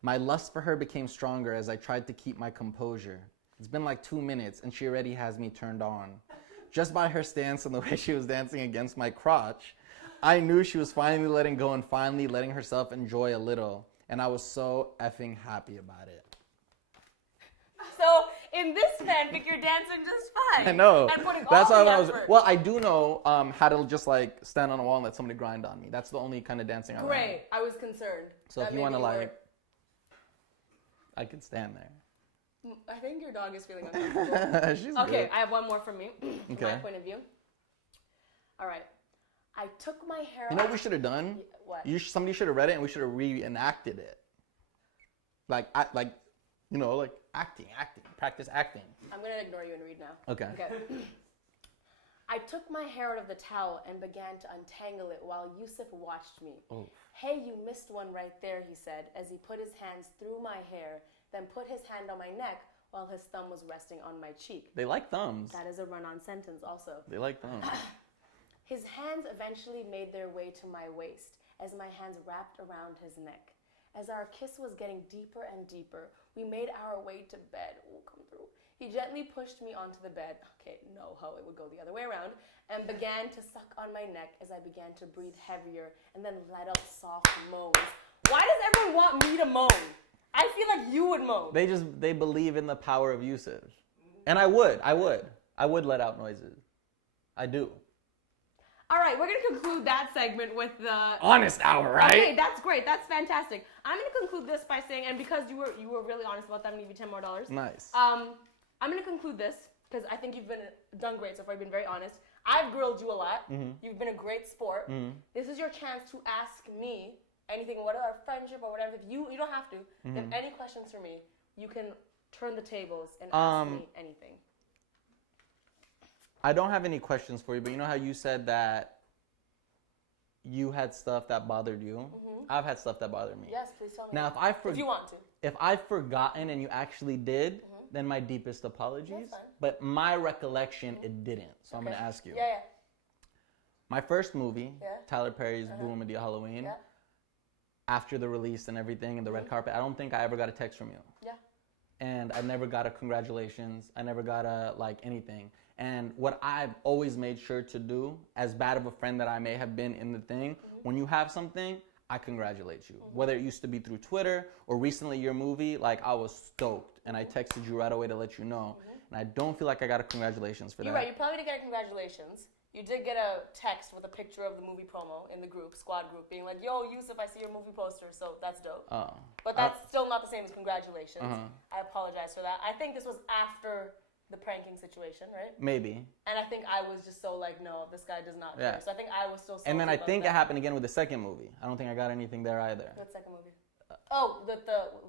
My lust for her became stronger as I tried to keep my composure. It's been like 2 minutes, and she already has me turned on. Just by her stance and the way she was dancing against my crotch, I knew she was finally letting go and finally letting herself enjoy a little, and I was so effing happy about it. So in this fanfic, you're dancing just fine. I know. And putting That's all why the I was. effort. Well, I do know how to just like stand on a wall and let somebody grind on me. That's the only kind of dancing I know. Great. I was concerned. So if you want to like, I could stand there. I think your dog is feeling uncomfortable. She's okay, good. I have one more from me. From Okay. my point of view. All right. I took my hair You know what we should have done? What? Somebody should have read it and we should have reenacted it. Like acting. Practice acting. I'm going to ignore you and read now. Okay. I took my hair out of the towel and began to untangle it while Yusuf watched me. Oh. Hey, you missed one right there, he said, as he put his hands through my hair, then put his hand on my neck while his thumb was resting on my cheek. They like thumbs. That is a run-on sentence also. They like thumbs. His hands eventually made their way to my waist as my hands wrapped around his neck. As our kiss was getting deeper and deeper, we made our way to bed. Oh, come through. He gently pushed me onto the bed. Okay, no, how it would go the other way around. And began to suck on my neck as I began to breathe heavier and then let out soft moans. Why does everyone want me to moan? I feel like you would moan. They believe in the power of usage. And I would let out noises. I do. All right, we're going to conclude that segment with the honest hour, right? Okay, that's great. That's fantastic. I'm going to conclude this by saying, and because you were really honest about that, I'm going to give you $10 more. Nice. I'm going to conclude this because I think you've done great so far. You've been very honest. I've grilled you a lot. Mm-hmm. You've been a great sport. Mm-hmm. This is your chance to ask me anything, whether our friendship or whatever. If you don't have to. Mm-hmm. If any questions for me, you can turn the tables and ask me anything. I don't have any questions for you, but you know how you said that you had stuff that bothered you? Mm-hmm. I've had stuff that bothered me. Yes, please tell me. Now, if you want to. If I've forgotten and you actually did, then my deepest apologies. But my recollection, it didn't. So I'm going to ask you. Yeah. My first movie, Tyler Perry's Boom Medea Halloween, after the release and everything and the red carpet, I don't think I ever got a text from you. Yeah. And I never got a congratulations. I never got a anything. And what I've always made sure to do, as bad of a friend that I may have been in the thing, when you have something, I congratulate you. Whether it used to be through Twitter or recently your movie, I was stoked. And I texted you right away to let you know. And I don't feel like I got a congratulations for that. You're right. You probably didn't get a congratulations. You did get a text with a picture of the movie promo in the squad group, being like, yo, Yusuf, I see your movie poster, so that's dope. But that's still not the same as congratulations. I apologize for that. I think this was after the pranking situation, right? Maybe. And I think I was just so no, this guy does not care. So I think I was still salty. And then I think it happened again with the second movie. I don't think I got anything there either. What second movie? Oh, the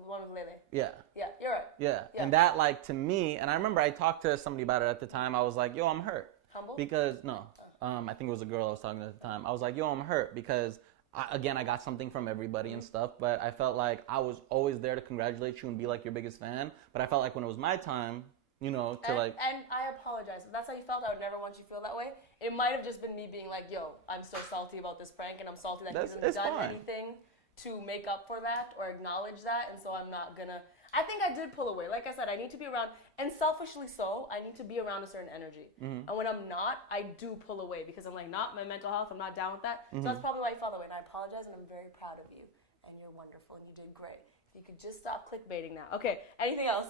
one with Lele. Yeah. Yeah, you're right. Yeah. And that, to me, and I remember I talked to somebody about it at the time. I was like, yo, I'm hurt. Humble? Because, no. I think it was a girl I was talking to at the time. I was like, yo, I'm hurt because, I got something from everybody and stuff, but I felt like I was always there to congratulate you and be your biggest fan. But I felt like when it was my time, And I apologize. If that's how you felt, I would never want you to feel that way. It might have just been me being like, yo, I'm so salty about this prank, and I'm salty that he hasn't done anything to make up for that or acknowledge that, and so I'm not gonna... I think I did pull away. Like I said, I need to be around, and selfishly so, I need to be around a certain energy. Mm-hmm. And when I'm not, I do pull away because I'm like, not my mental health, I'm not down with that. Mm-hmm. So that's probably why you felt that way, and I apologize, and I'm very proud of you, and you're wonderful, and you did great. If you could just stop clickbaiting now. Okay, anything else?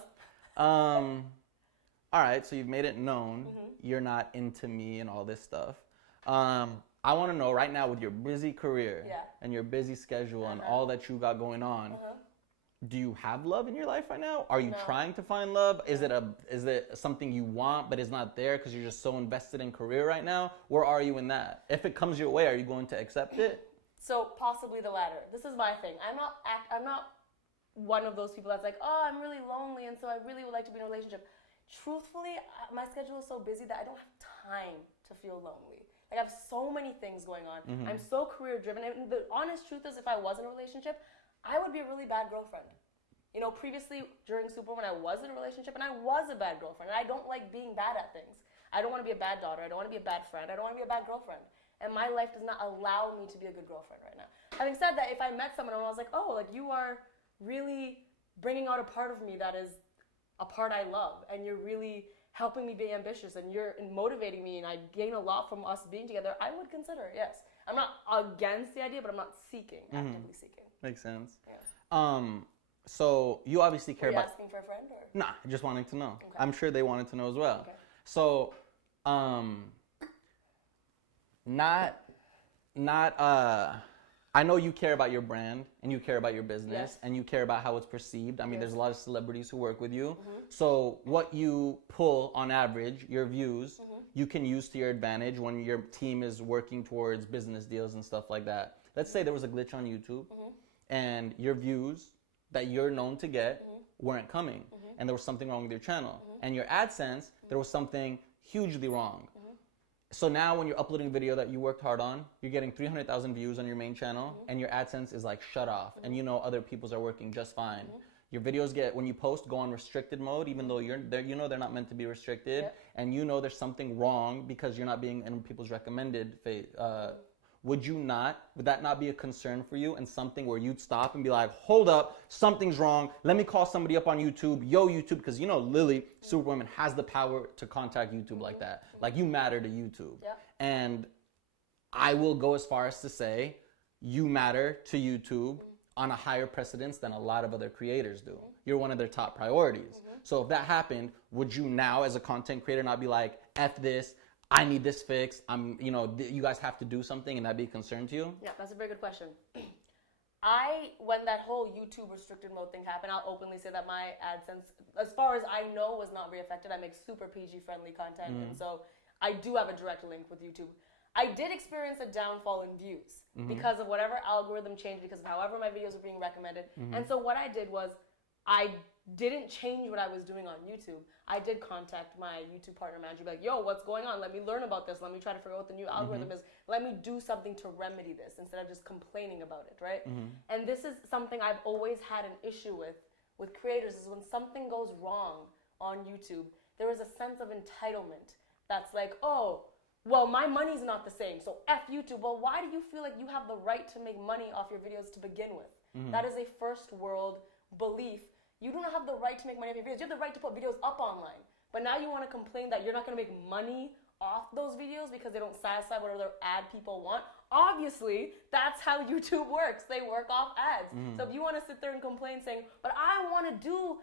All right, so you've made it known you're not into me and all this stuff. I want to know right now with your busy career and your busy schedule and all that you got going on, do you have love in your life right now? Are you trying to find love? Is it something you want but is not there because you're just so invested in career right now? Where are you in that? If it comes your way, are you going to accept it? So possibly the latter. This is my thing. I'm not one of those people that's like, oh, I'm really lonely and so I really would like to be in a relationship. Truthfully, my schedule is so busy that I don't have time to feel lonely. I have so many things going on. Mm-hmm. I'm so career driven. And the honest truth is, if I was in a relationship, I would be a really bad girlfriend. Previously during Superwoman, I was in a relationship and I was a bad girlfriend. And I don't like being bad at things. I don't want to be a bad daughter. I don't want to be a bad friend. I don't want to be a bad girlfriend. And my life does not allow me to be a good girlfriend right now. Having said that, if I met someone and I was like, oh, you are really bringing out a part of me that is a part I love, and you're really helping me be ambitious, and you're motivating me, and I gain a lot from us being together, I would consider it, yes. I'm not against the idea, but I'm not actively seeking. Makes sense. Yeah. So you obviously care about... asking for a friend, or? Nah, just wanting to know. Okay. I'm sure they wanted to know as well. Okay. So, I know you care about your brand and you care about your business and you care about how it's perceived. I mean, there's a lot of celebrities who work with you. Mm-hmm. So what you pull on average, your views, you can use to your advantage when your team is working towards business deals and stuff like that. Let's say there was a glitch on YouTube and your views that you're known to get weren't coming and there was something wrong with your channel. And your AdSense, there was something hugely wrong. So now when you're uploading a video that you worked hard on, you're getting 300,000 views on your main channel and your AdSense is like shut off and you know other people's are working just fine. Your videos when you post, go on restricted mode even though they're not meant to be restricted and you know there's something wrong because you're not being in people's recommended would that not be a concern for you and something where you'd stop and be like, hold up, something's wrong. Let me call somebody up on YouTube. Yo, YouTube, because you know Lily, Superwoman, has the power to contact YouTube like that. Like you matter to YouTube. And I will go as far as to say you matter to YouTube on a higher precedence than a lot of other creators do. You're one of their top priorities. So if that happened, would you now as a content creator not be like, F this, I need this fixed, you guys have to do something and that be a concern to you? Yeah, that's a very good question. When that whole YouTube restricted mode thing happened, I'll openly say that my AdSense, as far as I know, was not very affected. I make super PG-friendly content, and so I do have a direct link with YouTube. I did experience a downfall in views because of whatever algorithm changed, because of however my videos were being recommended. And so what I did was, I didn't change what I was doing on YouTube. I did contact my YouTube partner manager, be like, yo, what's going on? Let me learn about this. Let me try to figure out what the new algorithm is. Let me do something to remedy this instead of just complaining about it, right? And this is something I've always had an issue with creators, is when something goes wrong on YouTube, there is a sense of entitlement that's like, oh, well, my money's not the same, so F YouTube. Well, why do you feel like you have the right to make money off your videos to begin with? That is a first world belief. You don't have the right to make money off your videos. You have the right to put videos up online. But now you want to complain that you're not going to make money off those videos because they don't satisfy whatever ad people want. Obviously, that's how YouTube works. They work off ads. So if you want to sit there and complain saying, but I want to do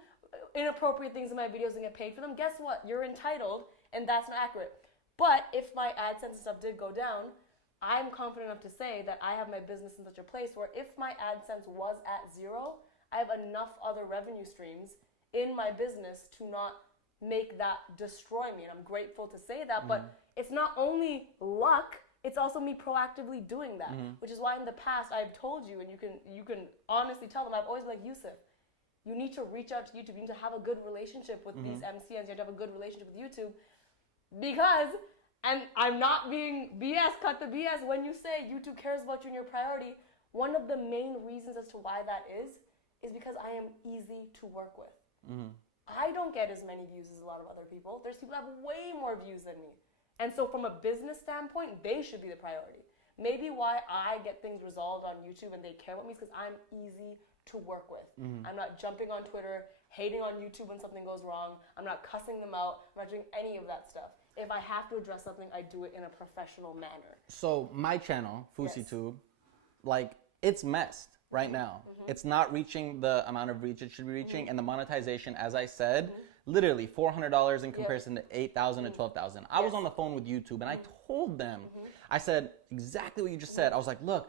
inappropriate things in my videos and get paid for them, guess what? You're entitled, and that's not accurate. But if my AdSense and stuff did go down, I'm confident enough to say that I have my business in such a place where if my AdSense was at zero, I have enough other revenue streams in my business to not make that destroy me. And I'm grateful to say that, but it's not only luck, it's also me proactively doing that, which is why in the past I've told you, and you can honestly tell them, I've always been like, Yusuf, you need to reach out to YouTube. You need to have a good relationship with these MCNs. You have to have a good relationship with YouTube because, and I'm not being BS, cut the BS, when you say YouTube cares about you and your priority, one of the main reasons as to why that is because I am easy to work with. I don't get as many views as a lot of other people. There's people that have way more views than me. And so from a business standpoint, they should be the priority. Maybe why I get things resolved on YouTube and they care about me is because I'm easy to work with. I'm not jumping on Twitter, hating on YouTube when something goes wrong. I'm not cussing them out. I'm not doing any of that stuff. If I have to address something, I do it in a professional manner. So my channel, fouseyTUBE, it's messed right now. It's not reaching the amount of reach it should be reaching, and the monetization, as I said, literally $400 in comparison to $8,000 to $12,000. I was on the phone with YouTube and I told them, I said exactly what you just said. I was like, look,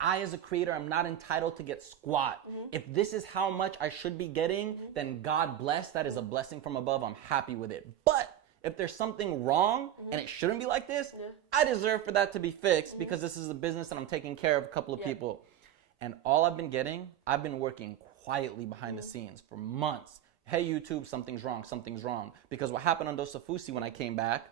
I as a creator, I'm not entitled to get squat. If this is how much I should be getting, then God bless, that is a blessing from above. I'm happy with it. But if there's something wrong and it shouldn't be like this, I deserve for that to be fixed because this is a business and I'm taking care of a couple of people. And all I've been working quietly behind the scenes for months. Hey, YouTube, something's wrong, something's wrong. Because what happened on Dose of Fousey when I came back,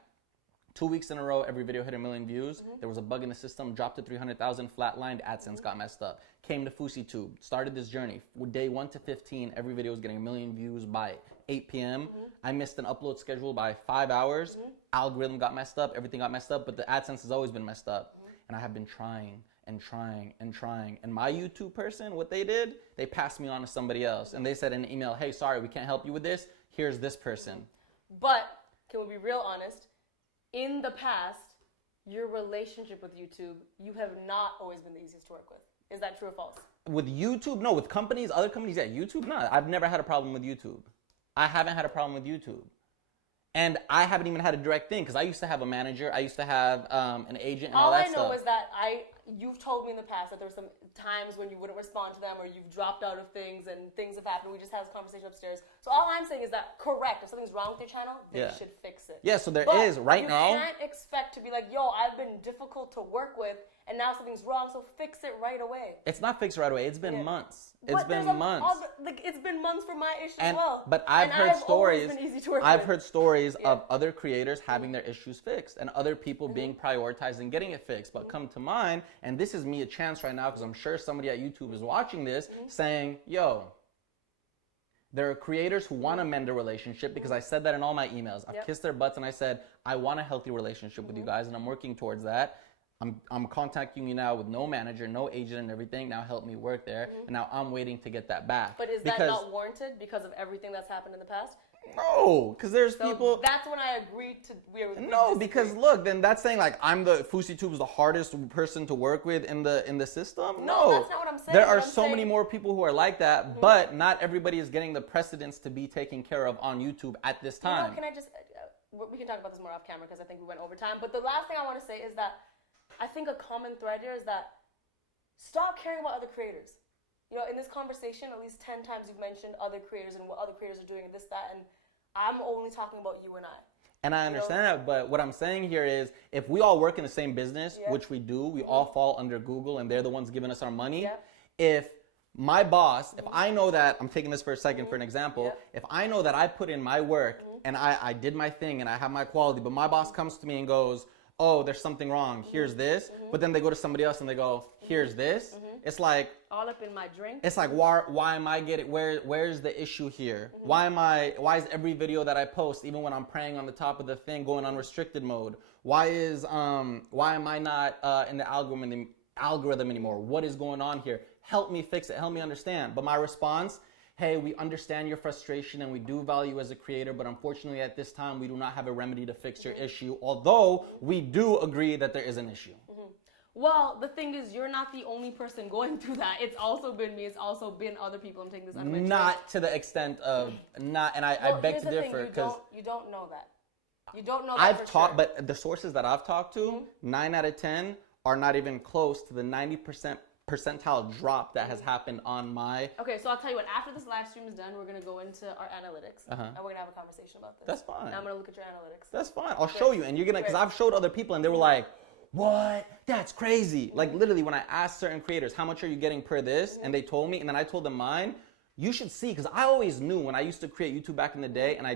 2 weeks in a row, every video hit 1 million views. There was a bug in the system, dropped to 300,000, flatlined, AdSense got messed up. Came to fouseyTUBE, started this journey. Day 1 to 15, every video was getting 1 million views by 8 p.m. I missed an upload schedule by 5 hours. Algorithm got messed up, everything got messed up, but the AdSense has always been messed up. And I have been trying and trying and trying. And my YouTube person, what they did, they passed me on to somebody else. And they said in an email, hey, sorry, we can't help you with this. Here's this person. But, can we be real honest? In the past, your relationship with YouTube, you have not always been the easiest to work with. Is that true or false? With YouTube? No. With companies, other companies, yeah. YouTube, no. I've never had a problem with YouTube. I haven't had a problem with YouTube. And I haven't even had a direct thing because I used to have a manager. I used to have an agent and all that stuff. All I know is that you've told me in the past that there were some times when you wouldn't respond to them or you've dropped out of things and things have happened. We just had this conversation upstairs. So all I'm saying is that, correct, if something's wrong with your channel, they should fix it. Yeah, so there but is right now. You can't expect to be like, yo, I've been difficult to work with and now something's wrong, so fix it right away. It's not fixed right away. It's been months. It's been months. It's been months for my issue as well. But I've heard stories. Been easy to work I've with. heard stories of other creators having their issues fixed and other people being prioritized and getting it fixed. But come to mind, and this is me a chance right now because I'm sure somebody at YouTube is watching this saying, yo, there are creators who want to mend a relationship because I said that in all my emails. I've kissed their butts and I said, I want a healthy relationship with you guys and I'm working towards that. I'm contacting you now with no manager, no agent and everything. Now help me work there. And now I'm waiting to get that back. But is that not warranted because of everything that's happened in the past? No, because there's people. That's when I agreed to. No, because look, then that's saying like I'm the fouseyTUBE is the hardest person to work with in the system. No, that's not what I'm saying. There are so many more people who are like that, but not everybody is getting the precedence to be taken care of on YouTube at this time. You know, can I just? We can talk about this more off camera because I think we went over time. But the last thing I want to say is that I think a common thread here is that stop caring about other creators. You know, in this conversation, at least 10 times you've mentioned other creators and what other creators are doing and this, that, and I'm only talking about you and I. And I understand that, but what I'm saying here is if we all work in the same business, which we do, we all fall under Google and they're the ones giving us our money. If my boss, if I know that, I'm taking this for a second for an example, if I know that I put in my work and I did my thing and I have my quality, but my boss comes to me and goes, oh, there's something wrong, here's this, but then they go to somebody else and they go, here's this, it's like, all up in my drink. It's like, why am I getting, where's the issue here? Why is every video that I post, even when I'm praying on the top of the thing, going on restricted mode? Why am I not in the algorithm anymore? What is going on here? Help me fix it, help me understand. But my response, hey, we understand your frustration and we do value you as a creator, but unfortunately at this time, we do not have a remedy to fix your issue, although we do agree that there is an issue. Well, the thing is, you're not the only person going through that. It's also been me. It's also been other people. I'm taking this unmentioned. Not to the extent of not, and I beg to differ because you don't know that. You don't know that. I've talked, but the sources that I've talked to, 9 out of 10 are not even close to the 90% percentile drop that has happened on my. Okay, so I'll tell you what. After this live stream is done, we're gonna go into our analytics, and we're gonna have a conversation about this. That's fine. And I'm gonna look at your analytics. That's fine. I'll show you, and you're gonna, because I've showed other people, and they were like, what? That's crazy. Like literally when I asked certain creators, how much are you getting per this? And they told me, and then I told them mine. You should see, because I always knew when I used to create YouTube back in the day, and I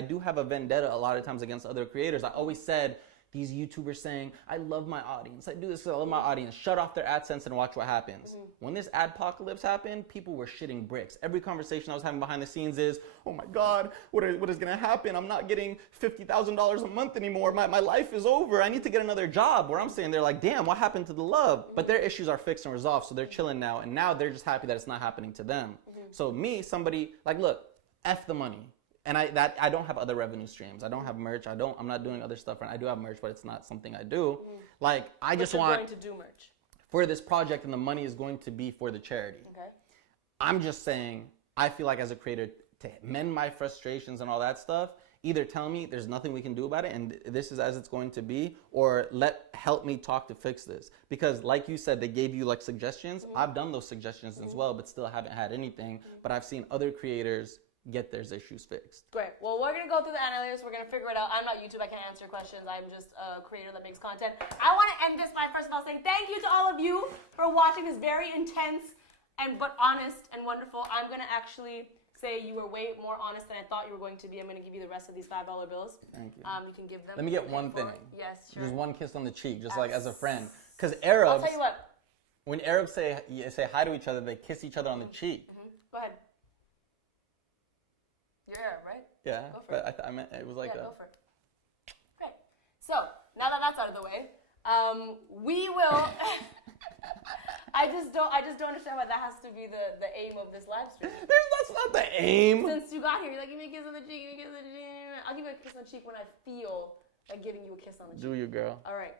do have a vendetta a lot of times against other creators. I always said, these YouTubers saying, I love my audience. I do this because I love my audience. Shut off their AdSense and watch what happens. When this adpocalypse happened, people were shitting bricks. Every conversation I was having behind the scenes is, oh my God, what is going to happen? I'm not getting $50,000 a month anymore. My life is over. I need to get another job. Where I'm saying, they're like, damn, what happened to the love? But their issues are fixed and resolved, so they're chilling now. And now they're just happy that it's not happening to them. So me, somebody, like, look, F the money. And I don't have other revenue streams. I don't have merch. I'm not doing other stuff. I do have merch, but it's not something I do. Like I just want going to do merch for this project, and the money is going to be for the charity. Okay. I'm just saying, I feel like as a creator, to mend my frustrations and all that stuff, either tell me there's nothing we can do about it and this is as it's going to be, or help me talk to fix this. Because like you said, they gave you like suggestions. I've done those suggestions as well, but still haven't had anything. But I've seen other creators get their issues fixed. Great. Well, we're going to go through the analytics. We're going to figure it out. I'm not YouTube. I can't answer questions. I'm just a creator that makes content. I want to end this by first of all saying thank you to all of you for watching this very intense but honest and wonderful. I'm going to actually say you were way more honest than I thought you were going to be. I'm going to give you the rest of these $5 bills. Thank you. You can give them. Let me get one thing. Yes, sure. Just one kiss on the cheek, just like as a friend. Because Arabs, I'll tell you what. When Arabs say hi to each other, they kiss each other on the cheek. Go ahead. You're Arab, right? Yeah, Go for it. I meant it was like go for it. Great. So now that that's out of the way, we will. I just don't understand why that has to be the aim of this live stream. That's not the aim. Since you got here, you're like, give me a kiss on the cheek, give me a kiss on the cheek. I'll give you a kiss on the cheek when I feel like giving you a kiss on the cheek. Do you, girl? All right,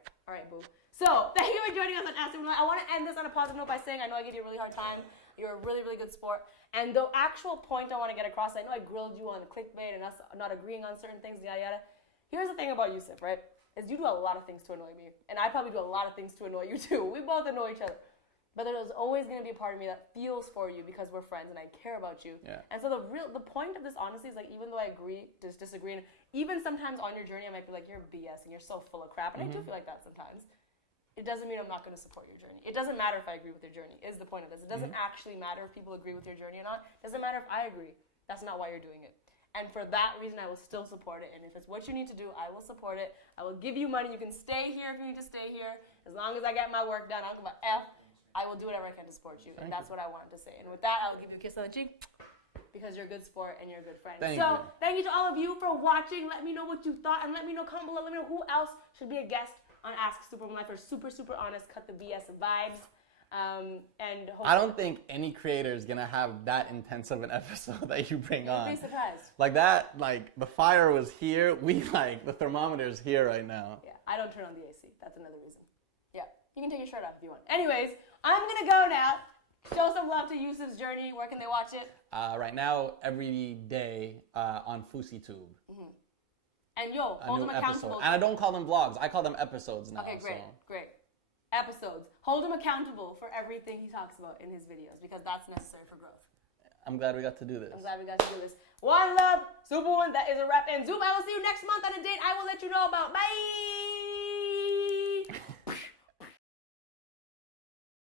boo. So thank you for joining us on Ask Superwoman. I want to end this on a positive note by saying I know I gave you a really hard time. You're a really, really good sport. And the actual point I want to get across, I know I grilled you on clickbait and us not agreeing on certain things, yada, yada. Here's the thing about Yusuf, right? is you do a lot of things to annoy me. And I probably do a lot of things to annoy you too. We both annoy each other. But there's always going to be a part of me that feels for you because we're friends and I care about you. Yeah. And so the point of this, honestly, is like, even though I disagree, and even sometimes on your journey I might be like, you're BS and you're so full of crap. And I do feel like that sometimes. It doesn't mean I'm not going to support your journey. It doesn't matter if I agree with your journey, is the point of this. It doesn't actually matter if people agree with your journey or not. It doesn't matter if I agree. That's not why you're doing it. And for that reason, I will still support it. And if it's what you need to do, I will support it. I will give you money. You can stay here if you need to stay here. As long as I get my work done, I don't give a F. I will do whatever I can to support you. And that's what I wanted to say. And with that, I will give you a kiss on the cheek because you're a good sport and you're a good friend. Thank you to all of you for watching. Let me know what you thought. And let me know, comment below. Let me know who else should be a guest on Ask Superwoman Life for super honest, cut the BS vibes. And I don't think any creator is gonna have that intense of an episode that you bring on. You'd be surprised. Like that, like the fire was here. The thermometer's here right now. Yeah, I don't turn on the AC. That's another reason. Yeah, you can take your shirt off if you want. Anyways, I'm gonna go now. Show some love to Yusuf's journey. Where can they watch it? Right now, every day on fouseyTUBE. And hold them accountable. And I don't call them vlogs. I call them episodes now. Okay, great. Episodes. Hold him accountable for everything he talks about in his videos because that's necessary for growth. I'm glad we got to do this. One love, Superwoman. That is a wrap. And Zoom, I will see you next month on a date I will let you know about. Bye!